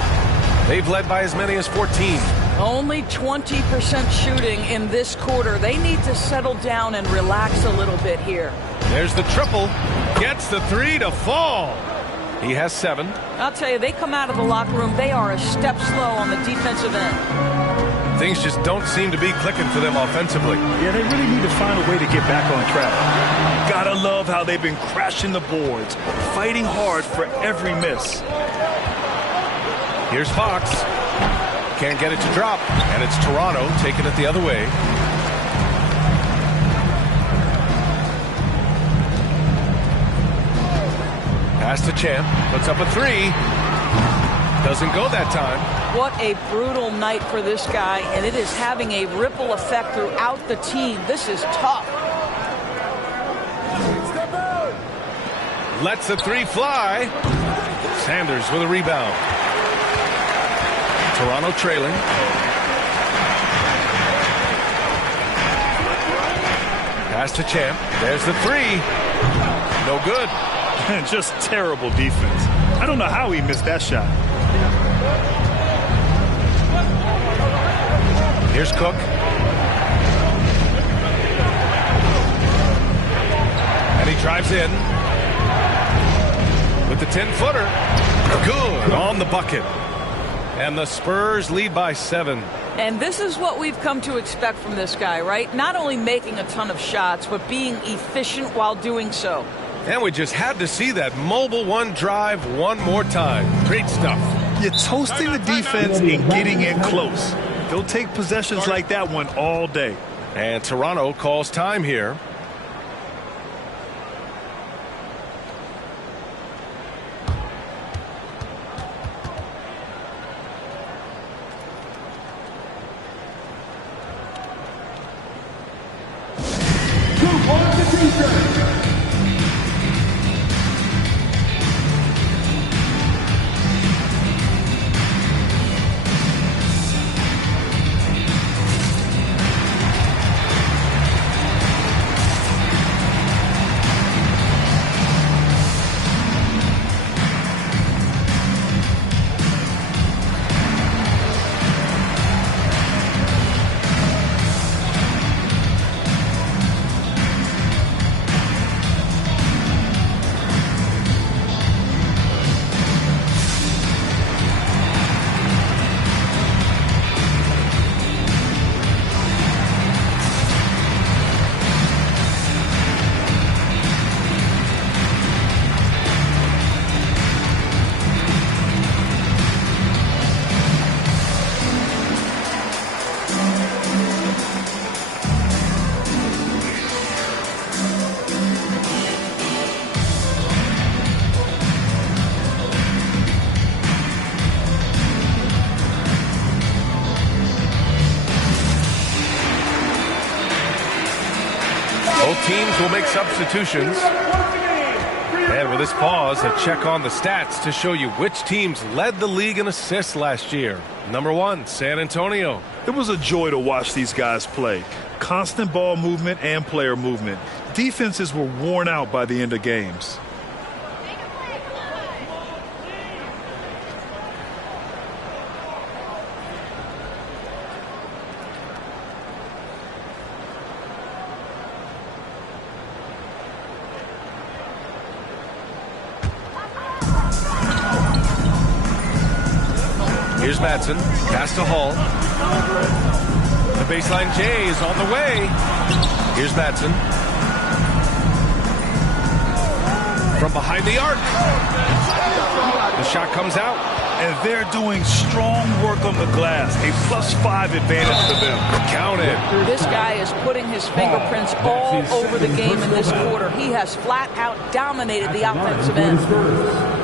They've led by as many as 14. Only 20% shooting in this quarter. They need to settle down and relax a little bit here. There's the triple. Gets the 3 to fall. He has 7. I'll tell you, they come out of the locker room, they are a step slow on the defensive end. Things just don't seem to be clicking for them offensively. Yeah, they really need to find a way to get back on track. Gotta love how they've been crashing the boards, fighting hard for every miss. Here's Fox. Can't get it to drop. And it's Toronto taking it the other way. Pass to Champ. Puts up a 3. Doesn't go that time. What a brutal night for this guy, and it is having a ripple effect throughout the team. This is tough. Lets the 3 fly. Sanders with a rebound. Toronto trailing. Pass to Champ. There's the 3. No good. And just terrible defense. I don't know how he missed that shot. Here's Cook. And he drives in with the 10-footer. Good on the bucket. And the Spurs lead by 7. And this is what we've come to expect from this guy, right? Not only making a ton of shots, but being efficient while doing so. And we just had to see that mobile one drive one more time. Great stuff. You're toasting the defense and getting in close. They'll take possessions like that one all day. And Toronto calls time here. Both teams will make substitutions. And with this pause, a check on the stats to show you which teams led the league in assists last year. Number 1, San Antonio. It was a joy to watch these guys play. Constant ball movement and player movement. Defenses were worn out by the end of games. Here's Madsen. Pass to Hall. The baseline J is on the way. Here's Madsen. From behind the arc. The shot comes out. And they're doing strong work on the glass. A +5 advantage for them. Counted. This guy is putting his fingerprints all over the game in this quarter. He has flat out dominated the offensive end.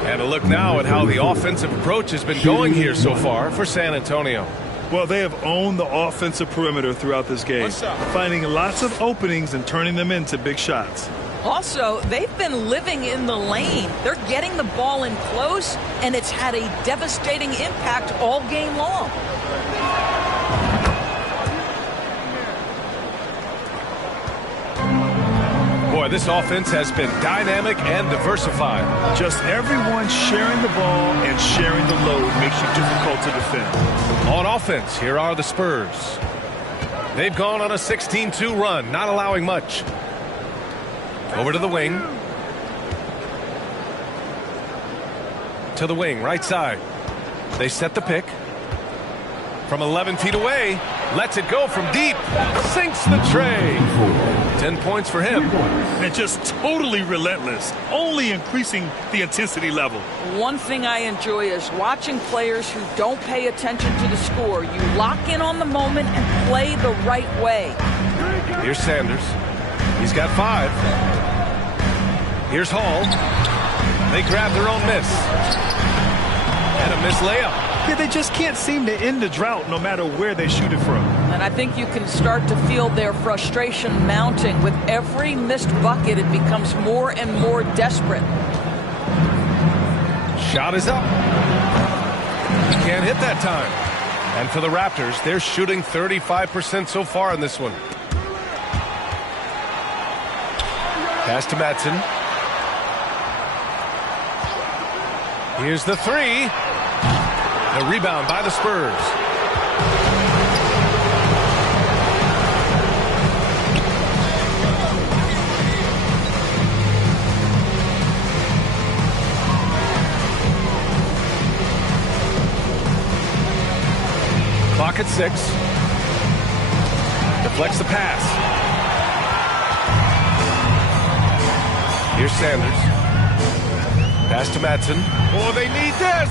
And a look now at how the offensive approach has been going here so far for San Antonio. Well, they have owned the offensive perimeter throughout this game, finding lots of openings and turning them into big shots. Also, they've been living in the lane. They're getting the ball in close, and it's had a devastating impact all game long. Boy, this offense has been dynamic and diversified. Just everyone sharing the ball and sharing the load makes you difficult to defend. On offense, here are the Spurs. They've gone on a 16-2 run, not allowing much. Over to the wing. To the wing, right side. They set the pick. From 11 feet away, lets it go from deep. Sinks the tray. 10 points for him. And just totally relentless, only increasing the intensity level. One thing I enjoy is watching players who don't pay attention to the score. You lock in on the moment and play the right way. Here's Sanders. He's got 5. Here's Hall. They grab their own miss. And a missed layup. Yeah, they just can't seem to end the drought no matter where they shoot it from. And I think you can start to feel their frustration mounting. With every missed bucket, it becomes more and more desperate. Shot is up. He can't hit that time. And for the Raptors, they're shooting 35% so far in this one. Pass to Madsen. Here's the three. The rebound by the Spurs. Clock at 6. Deflects the pass. Here's Sanders. Pass to Madsen. Oh, they need this!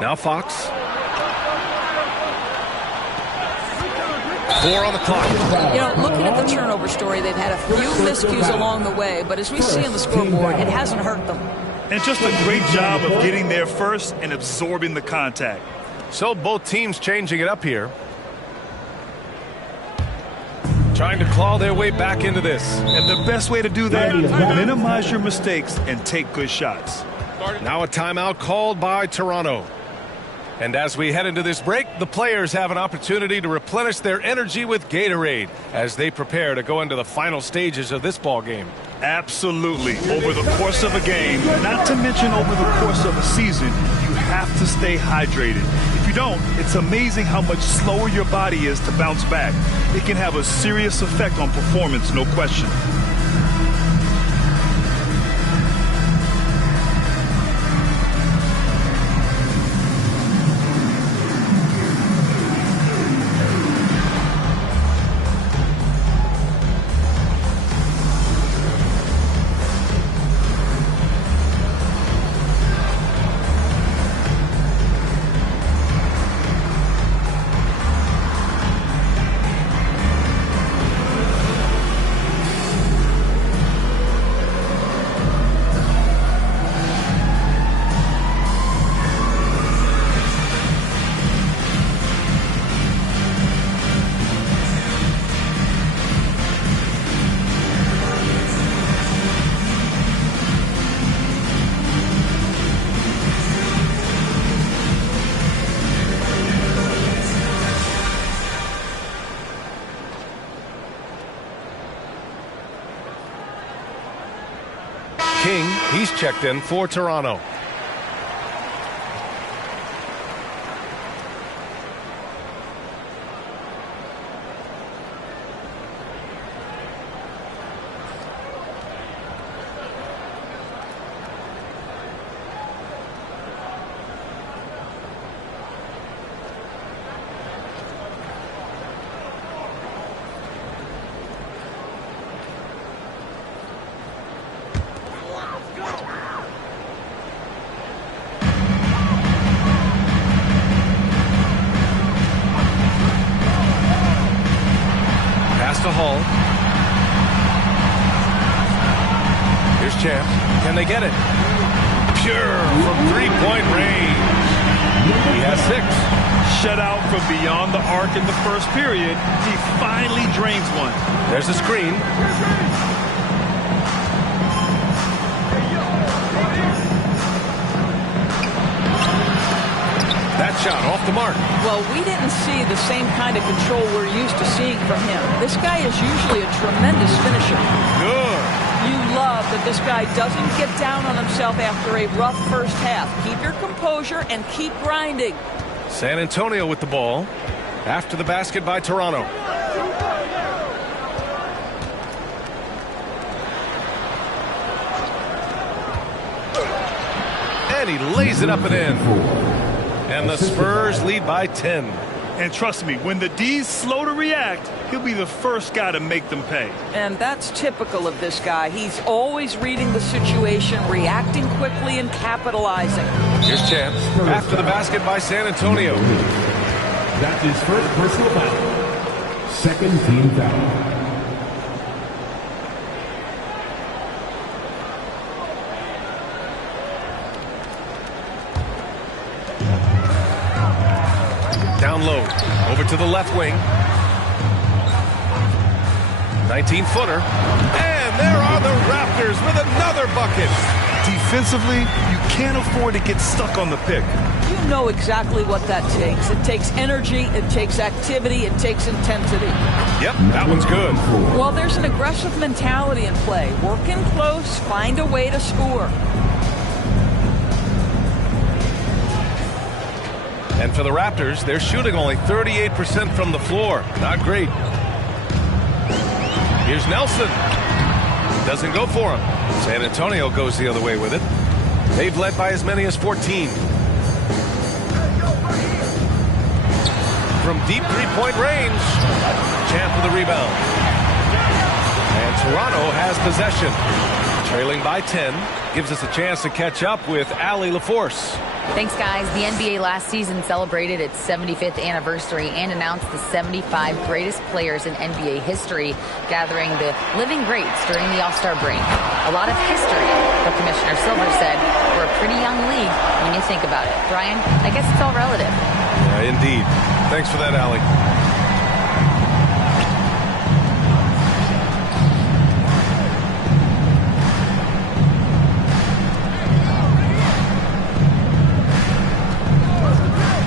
Now Fox. 4 on the clock. You know, looking at the turnover story, they've had a few miscues along the way, but as we see on the scoreboard, it hasn't hurt them. And just a great job of getting there first and absorbing the contact. So both teams changing it up here. Trying to claw their way back into this. And the best way to do that is minimize your mistakes and take good shots. Now a timeout called by Toronto. And as we head into this break, the players have an opportunity to replenish their energy with Gatorade as they prepare to go into the final stages of this ball game. Absolutely. Over the course of a game, not to mention over the course of a season, you have to stay hydrated. If you don't, it's amazing how much slower your body is to bounce back. It can have a serious effect on performance, no question. King, he's checked in for Toronto. To Hall. Here's Champ. Can they get it? Pure from three-point range. He has 6. Shut out from beyond the arc in the first period. He finally drains one. There's a screen. That shot off the mark. Well, we didn't see the same kind of control we're used to seeing from him. This guy is usually a tremendous finisher. Good. You love that this guy doesn't get down on himself after a rough first half. Keep your composure and keep grinding. San Antonio with the ball after the basket by Toronto. And he lays it up and in. And the Spurs lead by 10. And trust me, when the D's slow to react, he'll be the first guy to make them pay. And that's typical of this guy. He's always reading the situation, reacting quickly, and capitalizing. Here's Champ after the basket by San Antonio. That's his first personal foul. Second team foul. Down low, over to the left wing. 19-footer. And there are the Raptors with another bucket. Defensively, you can't afford to get stuck on the pick. you know exactly what that takes. It takes energy, it takes activity, it takes intensity. Yep, that one's good. Well, there's an aggressive mentality in play. Work in close, find a way to score. And for the Raptors, they're shooting only 38% from the floor. Not great. Here's Nelson. Doesn't go for him. San Antonio goes the other way with it. They've led by as many as 14. From deep three-point range. Champ with the rebound. And Toronto has possession. Trailing by 10. Gives us a chance to catch up with Allie LaForce. Thanks, guys. The NBA last season celebrated its 75th anniversary and announced the 75 greatest players in NBA history, gathering the living greats during the All-Star break. A lot of history, but Commissioner Silver said we're a pretty young league when you think about it. Brian, I guess it's all relative. Yeah, indeed. Thanks for that, Allie.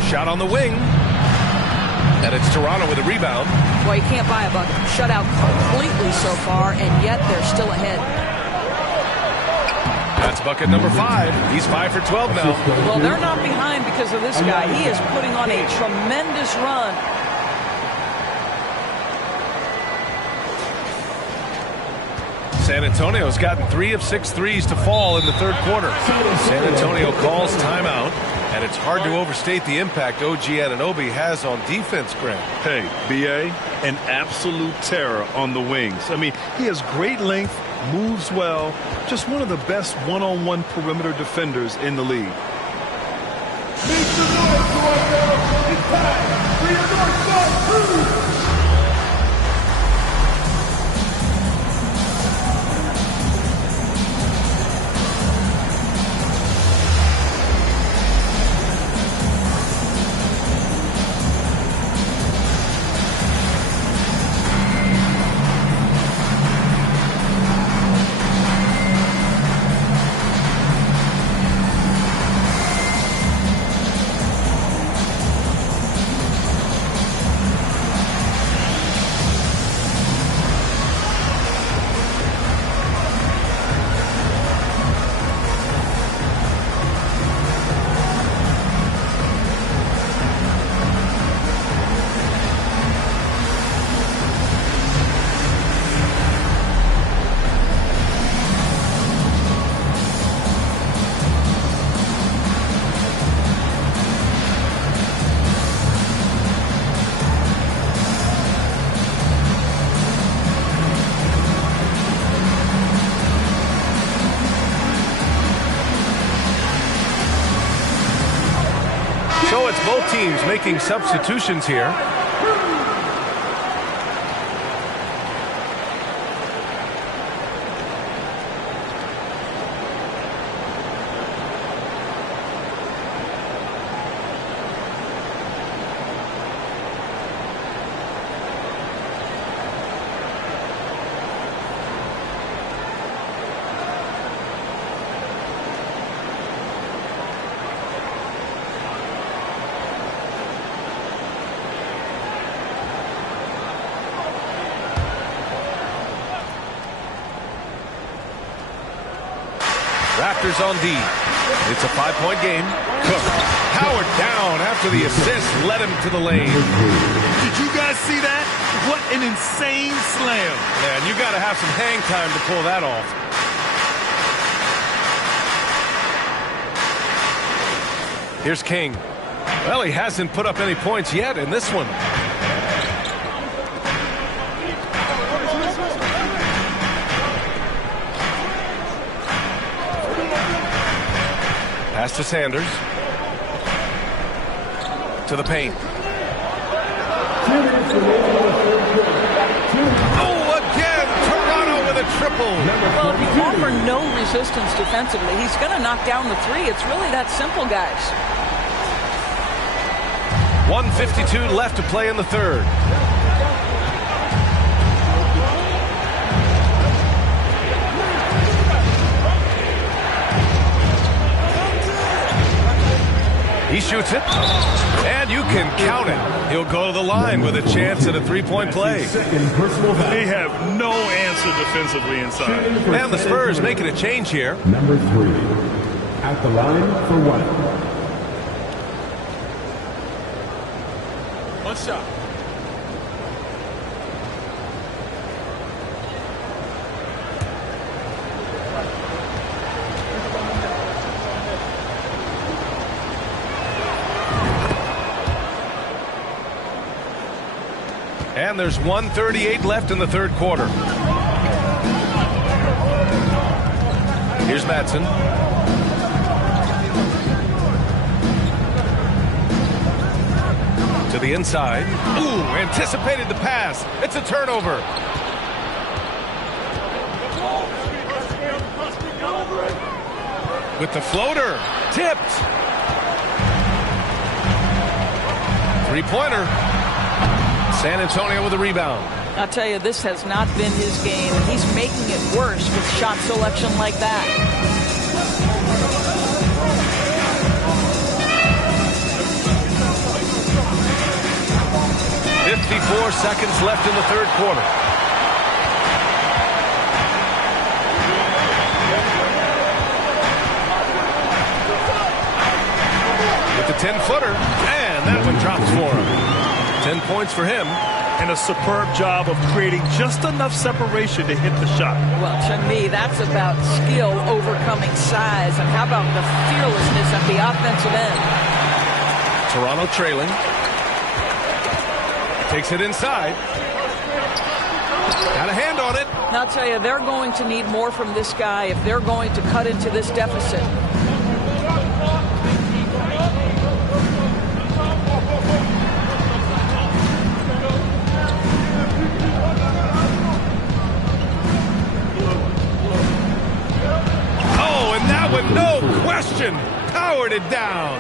Shot on the wing. And it's Toronto with a rebound. Well, you can't buy a bucket. Shut out completely so far, and yet they're still ahead. That's bucket number 5. He's 5 for 12 now. Well, they're not behind because of this guy. He is putting on a tremendous run. San Antonio's gotten 3 of 6 threes to fall in the third quarter. San Antonio calls timeout, and it's hard to overstate the impact OG Anunoby has on defense, Grant. Hey, B.A., an absolute terror on the wings. I mean, he has great length, moves well, just one of the best one-on-one perimeter defenders in the league. Make some noise, Toronto! It's time for your North Star Crew! So it's both teams making substitutions here. Raptors on D. It's a 5-point game. Cook. Howard down after the assist led him to the lane. Did you guys see that? What an insane slam. Man, you got to have some hang time to pull that off. Here's King. Well, he hasn't put up any points yet in this one. Pass to Sanders. To the paint. Oh, again! Toronto with a triple. Well, if you offer no resistance defensively, he's going to knock down the three. It's really that simple, guys. 1:52 left to play in the third. He shoots it, and you can count it. He'll go to the line with a chance at a three-point play. They have no answer defensively inside. And the Spurs making a change here. Number 3, at the line for 1. One shot. And there's 1:38 left in the third quarter. Here's Madsen. To the inside. Ooh, anticipated the pass. It's a turnover. With the floater. Tipped. Three-pointer. San Antonio with a rebound. I'll tell you, this has not been his game. He's making it worse with shot selection like that. 54 seconds left in the third quarter. With the 10-footer, and that one drops for him. 10 points for him. And a superb job of creating just enough separation to hit the shot. Well, to me, that's about skill overcoming size. And how about the fearlessness at the offensive end? Toronto trailing. Takes it inside. Got a hand on it. And I'll tell you, they're going to need more from this guy if they're going to cut into this deficit. No question, powered it down.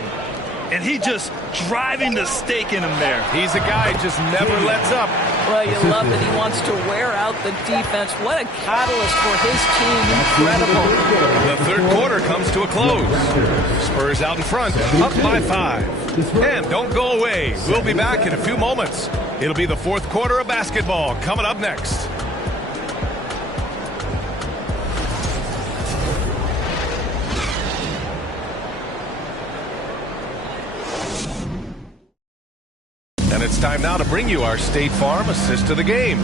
And he just driving the stake in him there. He's a guy who just never lets up. Well, you love that he wants to wear out the defense. What a catalyst for his team. Incredible. The third quarter comes to a close. Spurs out in front, up by 5. And don't go away. We'll be back in a few moments. It'll be the fourth quarter of basketball coming up next. It's time now to bring you our State Farm assist of the game.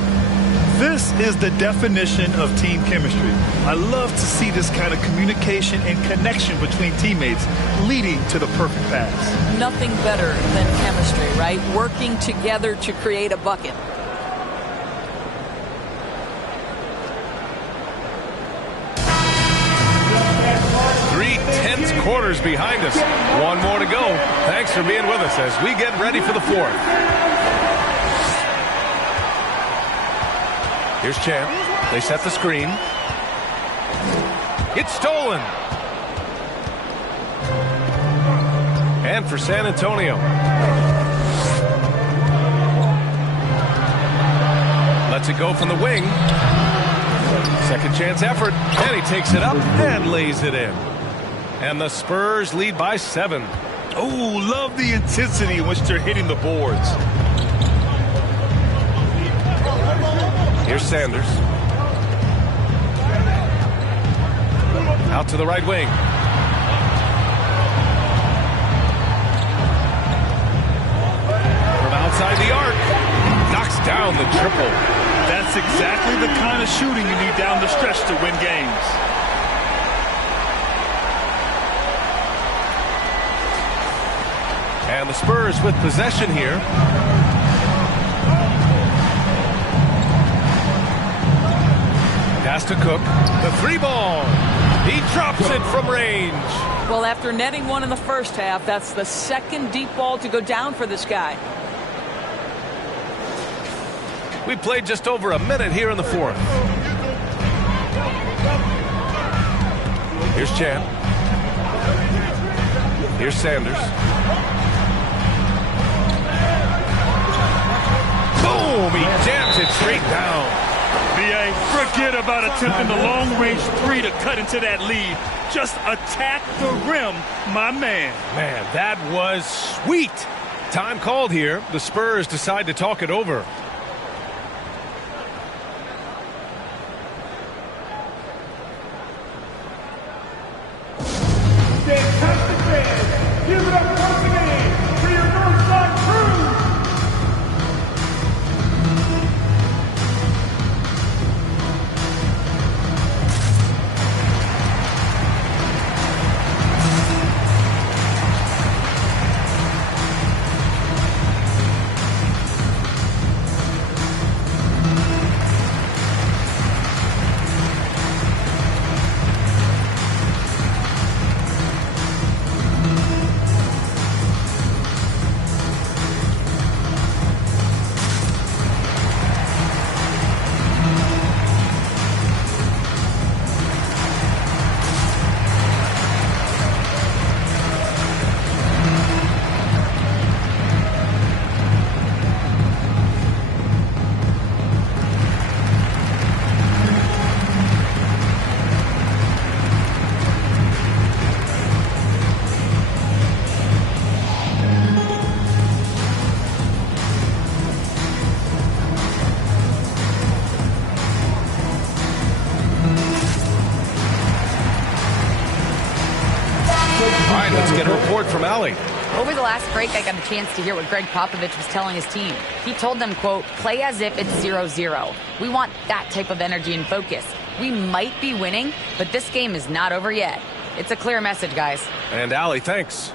This is the definition of team chemistry. I love to see this kind of communication and connection between teammates leading to the perfect pass. Nothing better than chemistry, right? Working together to create a bucket. Three-tenths quarters behind us. One more to go. Thanks for being with us as we get ready for the fourth. Here's Champ. They set the screen. It's stolen. And for San Antonio. Lets it go from the wing. Second chance effort. And he takes it up and lays it in. And the Spurs lead by 7. Oh, love the intensity in which they're hitting the boards. Here's Sanders. Out to the right wing. From outside the arc. Knocks down the triple. That's exactly the kind of shooting you need down the stretch to win games. And the Spurs with possession here. Pass to Cook. The 3-ball. He drops it from range. Well, after netting one in the first half, that's the second deep ball to go down for this guy. We played just over a minute here in the fourth. Here's Champ. Here's Sanders. Boom! He jams it straight down. B.A., Forget about attempting the long-range three to cut into that lead. Just attack the rim, my man. Man, that was sweet. Time called here. The Spurs decide to talk it over. Fantastic fans, give it up once again for your Northside crew. Let's get a report from Allie. Over the last break, I got a chance to hear what Greg Popovich was telling his team. He told them, quote, play as if it's 0-0. We want that type of energy and focus. We might be winning, but this game is not over yet. It's a clear message, guys. And Allie, thanks.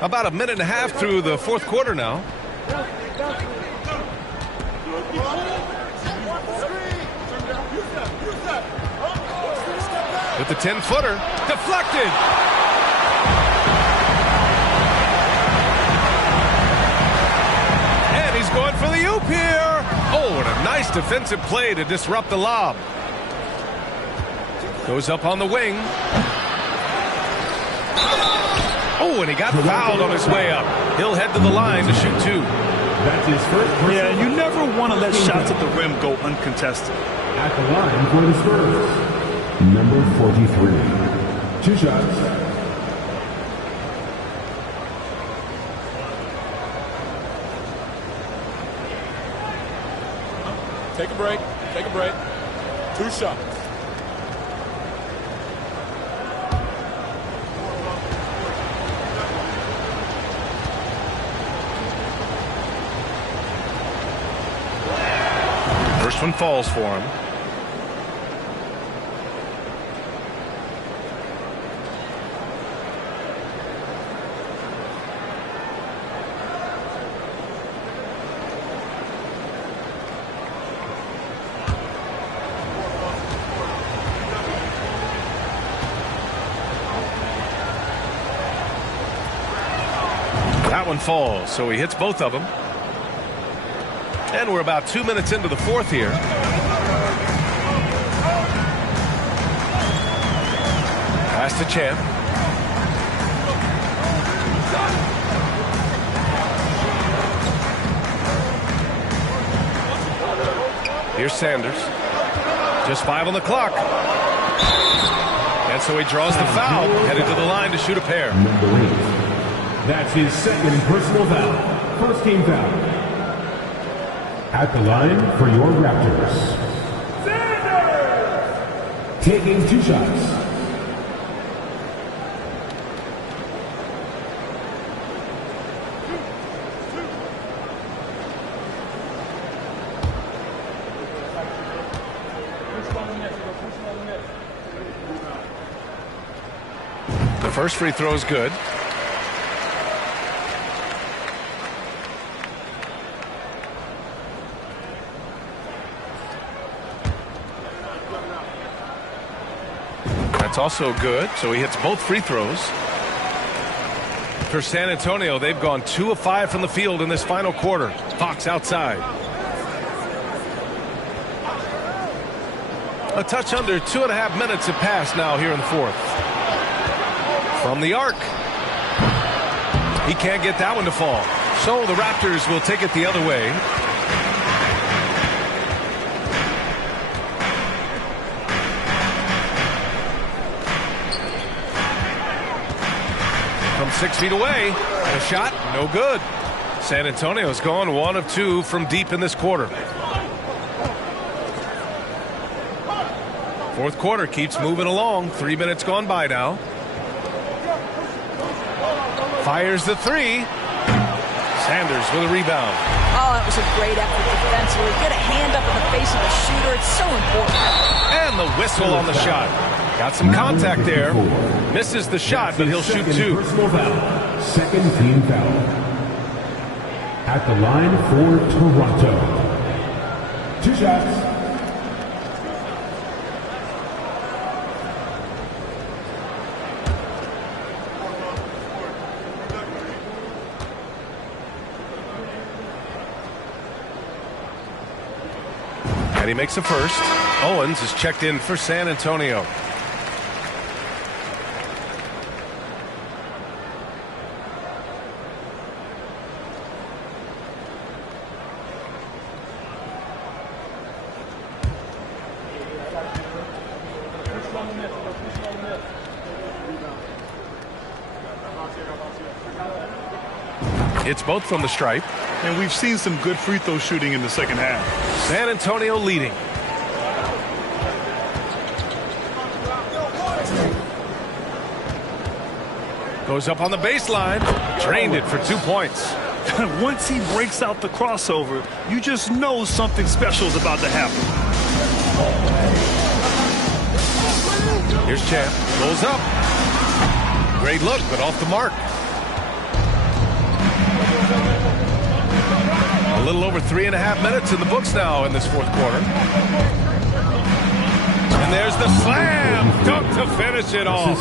About a minute and a half through the fourth quarter now. With the 10-footer, deflected. And he's going for the oop here. Oh, and a nice defensive play to disrupt the lob. Goes up on the wing. Oh, and he got fouled on his way up. He'll head to the line to shoot two. That's his first. Yeah, you never want to let shots at the rim go uncontested. At the line for the Spurs, number 43. 2 shots. Take a break. Take a break. 2 shots. First one falls for him. That one falls, so he hits both of them. And we're about 2 minutes into the fourth here. Pass to Champ. Here's Sanders. Just 5 on the clock. And so he draws the foul, headed to the line to shoot a pair. Number 8. That's his second personal foul. First team foul. At the line for your Raptors, Sanders! Taking 2 shots. The first free throw is good. That's also good, so he hits both free throws. For San Antonio, they've gone 2 of 5 from the field in this final quarter. Fox outside. A touch under 2.5 minutes have passed now here in the fourth. From the arc. He can't get that one to fall. So the Raptors will take it the other way. From 6 feet away, a shot, no good. San Antonio's gone 1 of 2 from deep in this quarter. Fourth quarter keeps moving along. 3 minutes gone by now. Fires the three. Sanders with a rebound. Oh, that was a great effort defensively. Get a hand up in the face of the shooter. It's so important. And the whistle on the shot. Got some contact there. Misses the shot, but he'll shoot 2. Personal foul. Second team foul. At the line for Toronto. 2 shots. And he makes a first. Owens is checked in for San Antonio. It's both from the stripe. And we've seen some good free throw shooting in the second half. San Antonio leading. Goes up on the baseline. Drained it for 2 points. Once he breaks out the crossover, you just know something special is about to happen. Here's Champ. Goes up. Great look, but off the mark. A little over 3.5 minutes in the books now in this fourth quarter. And there's the slam dunk to finish it off.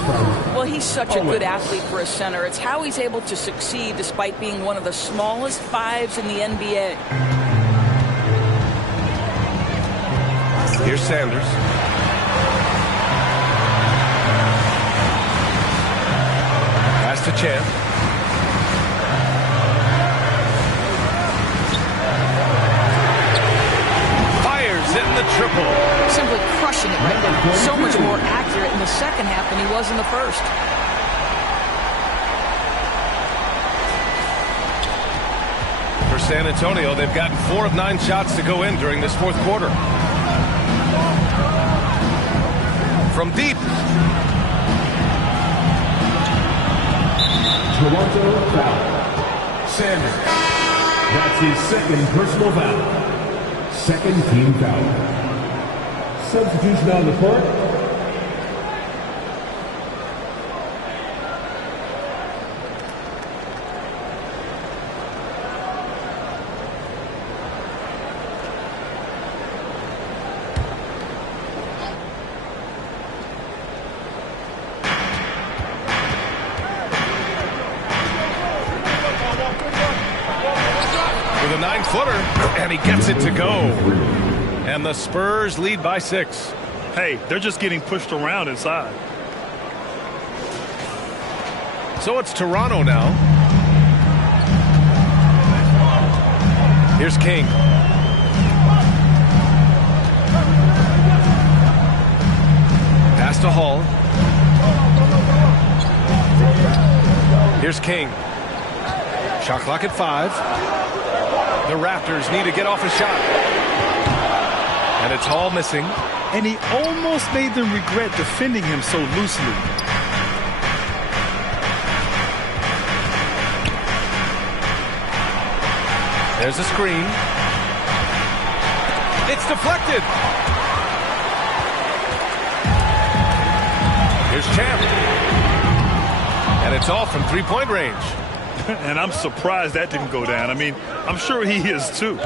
Well, he's such a good athlete for a center. It's how he's able to succeed despite being one of the smallest 5s in the NBA. Here's Sanders. Pass to Champ. Hitting the triple. Simply crushing it right there. So much more accurate in the second half than he was in the first. For San Antonio, they've gotten 4 of 9 shots to go in during this fourth quarter. From deep. Toronto foul. Sanders. That's his second personal foul. Second team foul. Substitution on the court. With a 9-footer, and he gets it to go. And the Spurs lead by 6. Hey, they're just getting pushed around inside. So it's Toronto now. Here's King. Pass to Hall. Here's King. Shot clock at 5. The Raptors need to get off a shot. And it's Hall missing. And he almost made them regret defending him so loosely. There's a screen. It's deflected. Here's Champ. And it's off from 3-point range. And I'm surprised that didn't go down. I mean, I'm sure he is too.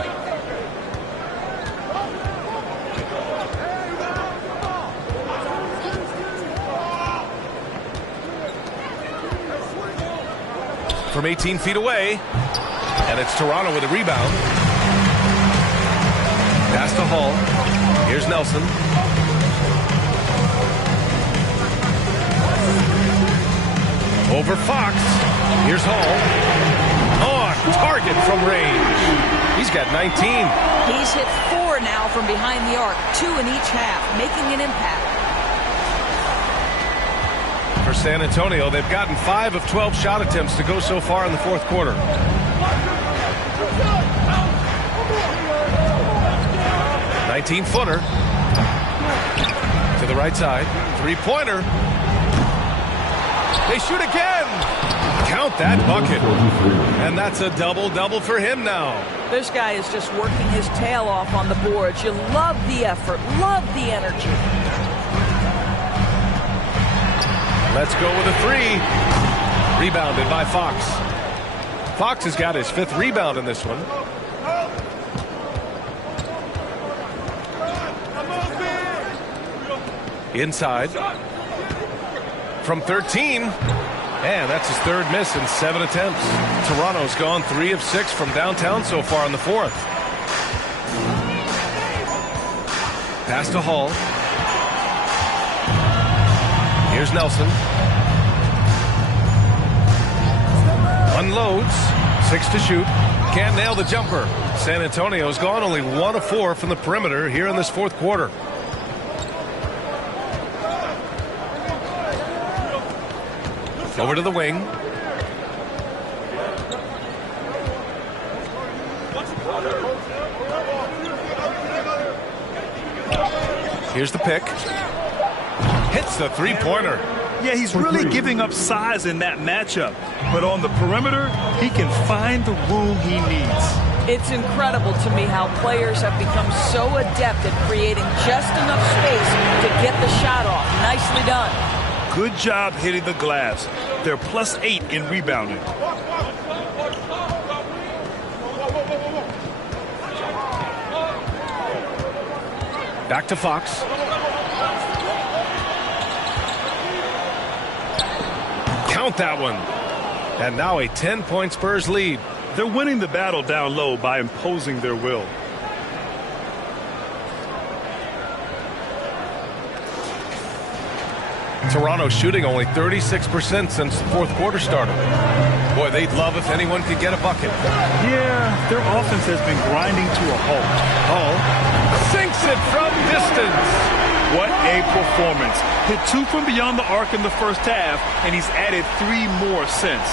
From 18 feet away. And it's Toronto with a rebound. Pass to Hall. Here's Nelson. Over Fox. Here's Hall. On target from range. He's got 19. He's hit 4 now from behind the arc, 2 in each half, making an impact. For San Antonio, they've gotten 5 of 12 shot attempts to go so far in the fourth quarter. 19-footer to the right side. Three-pointer. They shoot again. Count that bucket. And that's a double-double for him now. This guy is just working his tail off on the boards. You love the effort, love the energy. Let's go with a 3. Rebounded by Fox. Fox has got his 5th rebound in this one. Inside. From 13. And that's his 3rd miss in 7 attempts. Toronto's gone 3 of 6 from downtown so far in the 4th. Pass to Hall. Here's Nelson. Unloads. 6 to shoot. Can't nail the jumper. San Antonio's gone only 1 of 4 from the perimeter here in this 4th quarter. Over to the wing. Here's the pick. Hits the three-pointer. Yeah, he's really giving up size in that matchup. But on the perimeter, he can find the room he needs. It's incredible to me how players have become so adept at creating just enough space to get the shot off. Nicely done. Good job hitting the glass. They're +8 in rebounding. Back to Fox. Count that one. And now a 10-point Spurs lead. They're winning the battle down low by imposing their will. Toronto shooting only 36% since the 4th quarter started. Boy, they'd love if anyone could get a bucket. Yeah, their offense has been grinding to a halt. Hall sinks it from distance. What a performance. Hit 2 from beyond the arc in the first half, and he's added 3 more since.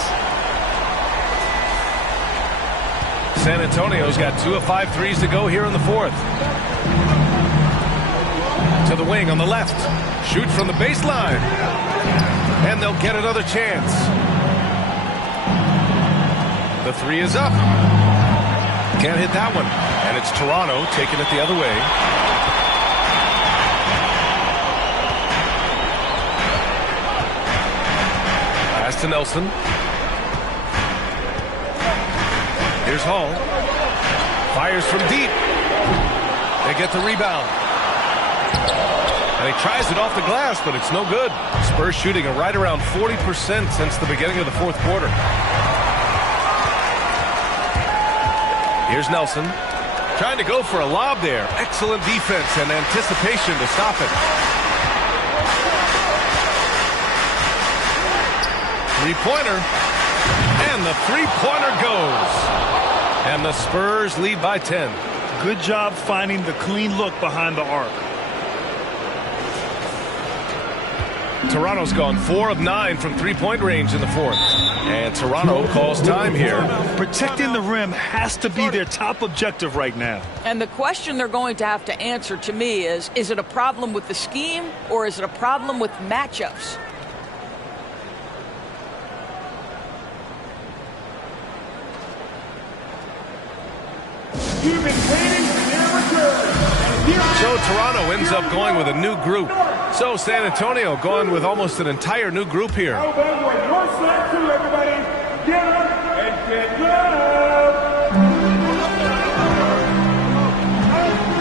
San Antonio's got 2 of 5 threes to go here in the 4th. To the wing on the left. Shoot from the baseline. And they'll get another chance. The 3 is up. Can't hit that one. And it's Toronto taking it the other way. Pass to Nelson. Here's Hall. Fires from deep. They get the rebound. And he tries it off the glass, but it's no good. Spurs shooting right around 40% since the beginning of the 4th quarter. Here's Nelson. Trying to go for a lob there. Excellent defense and anticipation to stop it. Three-pointer. And the three-pointer goes. And the Spurs lead by 10. Good job finding the clean look behind the arc. Toronto's gone 4 of 9 from three-point range in the 4th. And Toronto calls time here. Protecting the rim has to be their top objective right now. And the question they're going to have to answer to me is it a problem with the scheme or is it a problem with matchups? So Toronto ends up going with a new group. So San Antonio going with almost an entire new group here.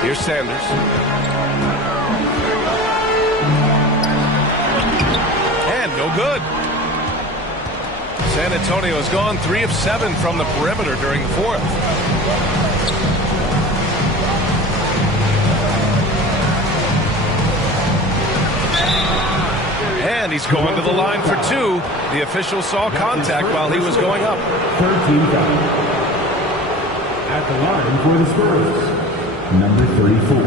Here's Sanders. And no good. San Antonio has gone 3 of 7 from the perimeter during the 4th. And he's going to the line for two. The official saw contact while he was going up. 13 foul. At the line for the Spurs, number 34.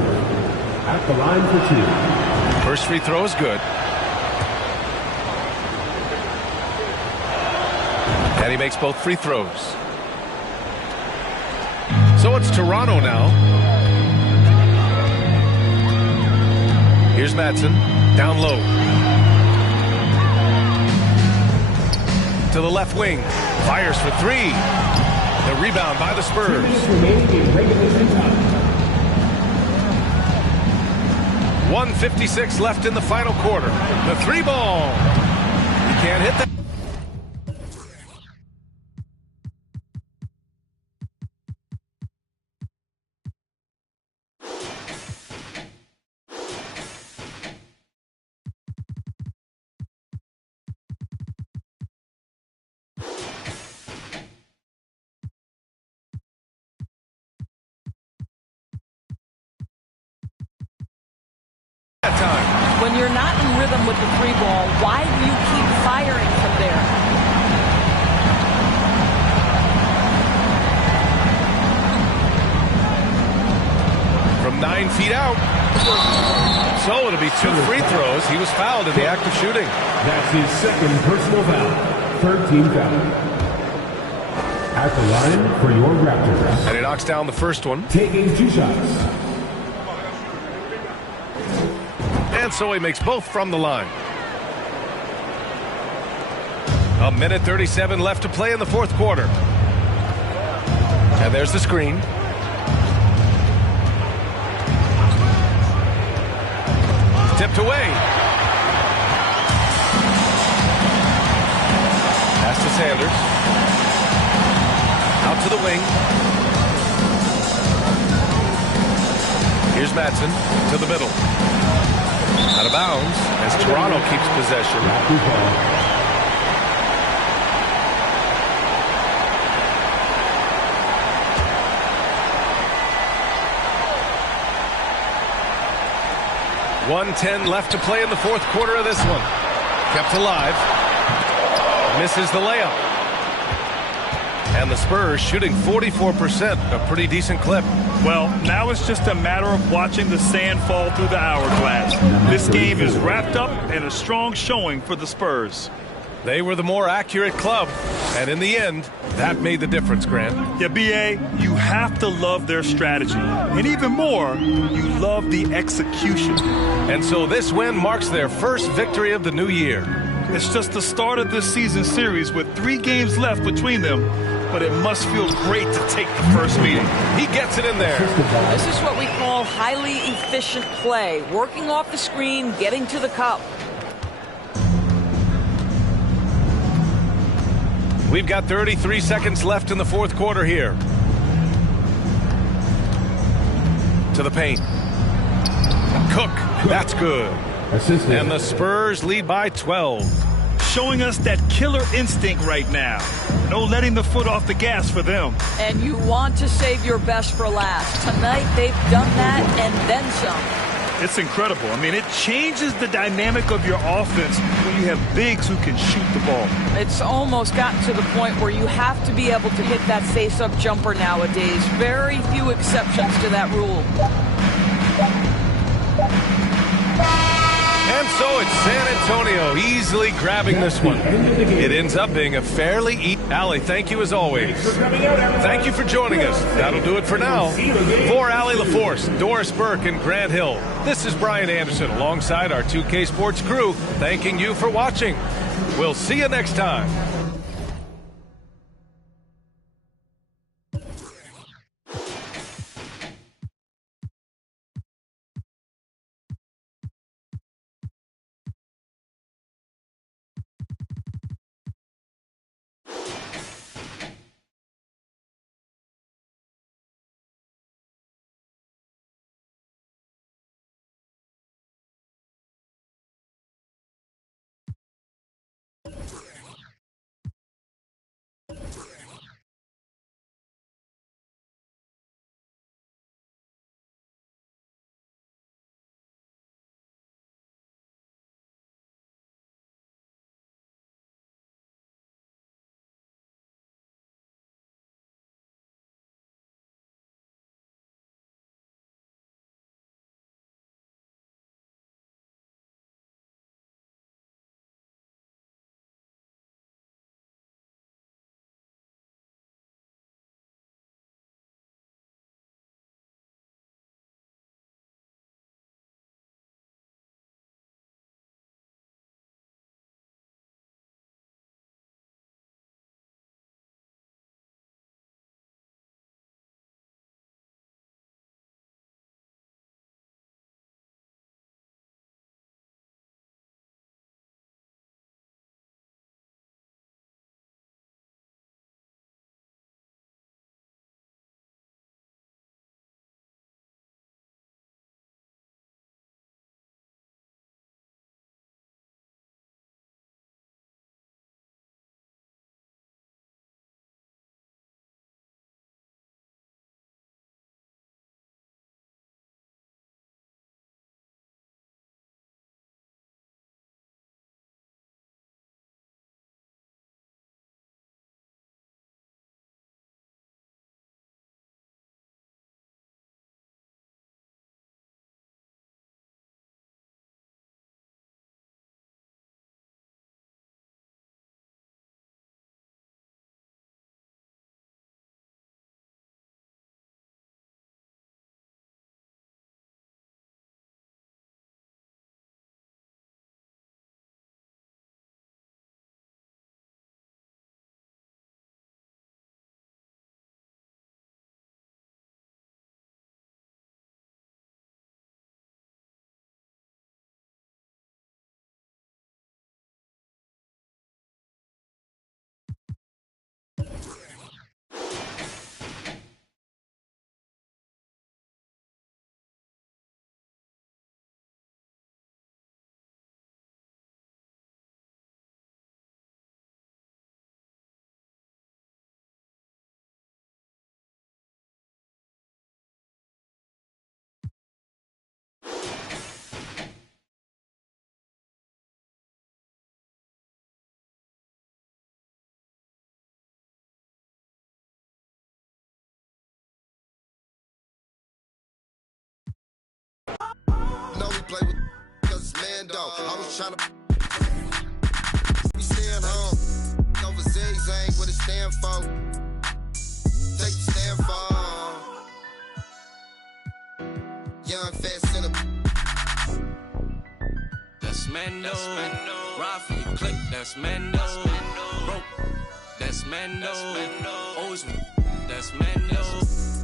At the line for two. First free throw is good. And he makes both free throws. So it's Toronto now. Here's Madsen, down low. To the left wing, fires for three. The rebound by the Spurs. 1:56 left in the final quarter. The three ball. He can't hit that. When you're not in rhythm with the three ball, why do you keep firing from there? From 9 feet out. So it'll be two free throws. He was fouled in the act of shooting. That's his second personal foul. 13 foul. At the line for your Raptors. And he knocks down the first one. Taking two shots. And so he makes both from the line. A minute 37 left to play in the fourth quarter. And there's the screen. Tipped away. Pass to Sanders. Out to the wing. Here's Madsen to the middle. Out of bounds as Toronto keeps possession. .110 left to play in the fourth quarter of this one. Kept alive. Misses the layup. And the Spurs shooting 44%, a pretty decent clip. Well, now it's just a matter of watching the sand fall through the hourglass. This game is wrapped up in a strong showing for the Spurs. They were the more accurate club, and in the end, that made the difference, Grant. Yeah, B.A., you have to love their strategy. And even more, you love the execution. And so this win marks their first victory of the new year. It's just the start of this season series with 3 games left between them, but it must feel great to take the first meeting. He gets it in there. This is what we call highly efficient play. Working off the screen, getting to the cup. We've got 33 seconds left in the fourth quarter here. To the paint. Cook. That's good. Assistant. And the Spurs lead by 12. Showing us that killer instinct right now. No letting the foot off the gas for them. And you want to save your best for last. Tonight, they've done that and then some. It's incredible. I mean, it changes the dynamic of your offense when you have bigs who can shoot the ball. It's almost gotten to the point where you have to be able to hit that face-up jumper nowadays. Very few exceptions to that rule. And so it's San Antonio easily grabbing this one. It ends up being a fairly Allie, thank you as always. Thank you for joining us. That'll do it for now. For Allie LaForce, Doris Burke, and Grant Hill, this is Brian Anderson alongside our 2K Sports crew, thanking you for watching. We'll see you next time. Mando. I was trying to be staying home. Over zigzag, what it stand for? Take the stand for. Young, fast, center. That's Mando. Ride for your click, that's Mando. Broke, that's Mando. Always, that's Mando.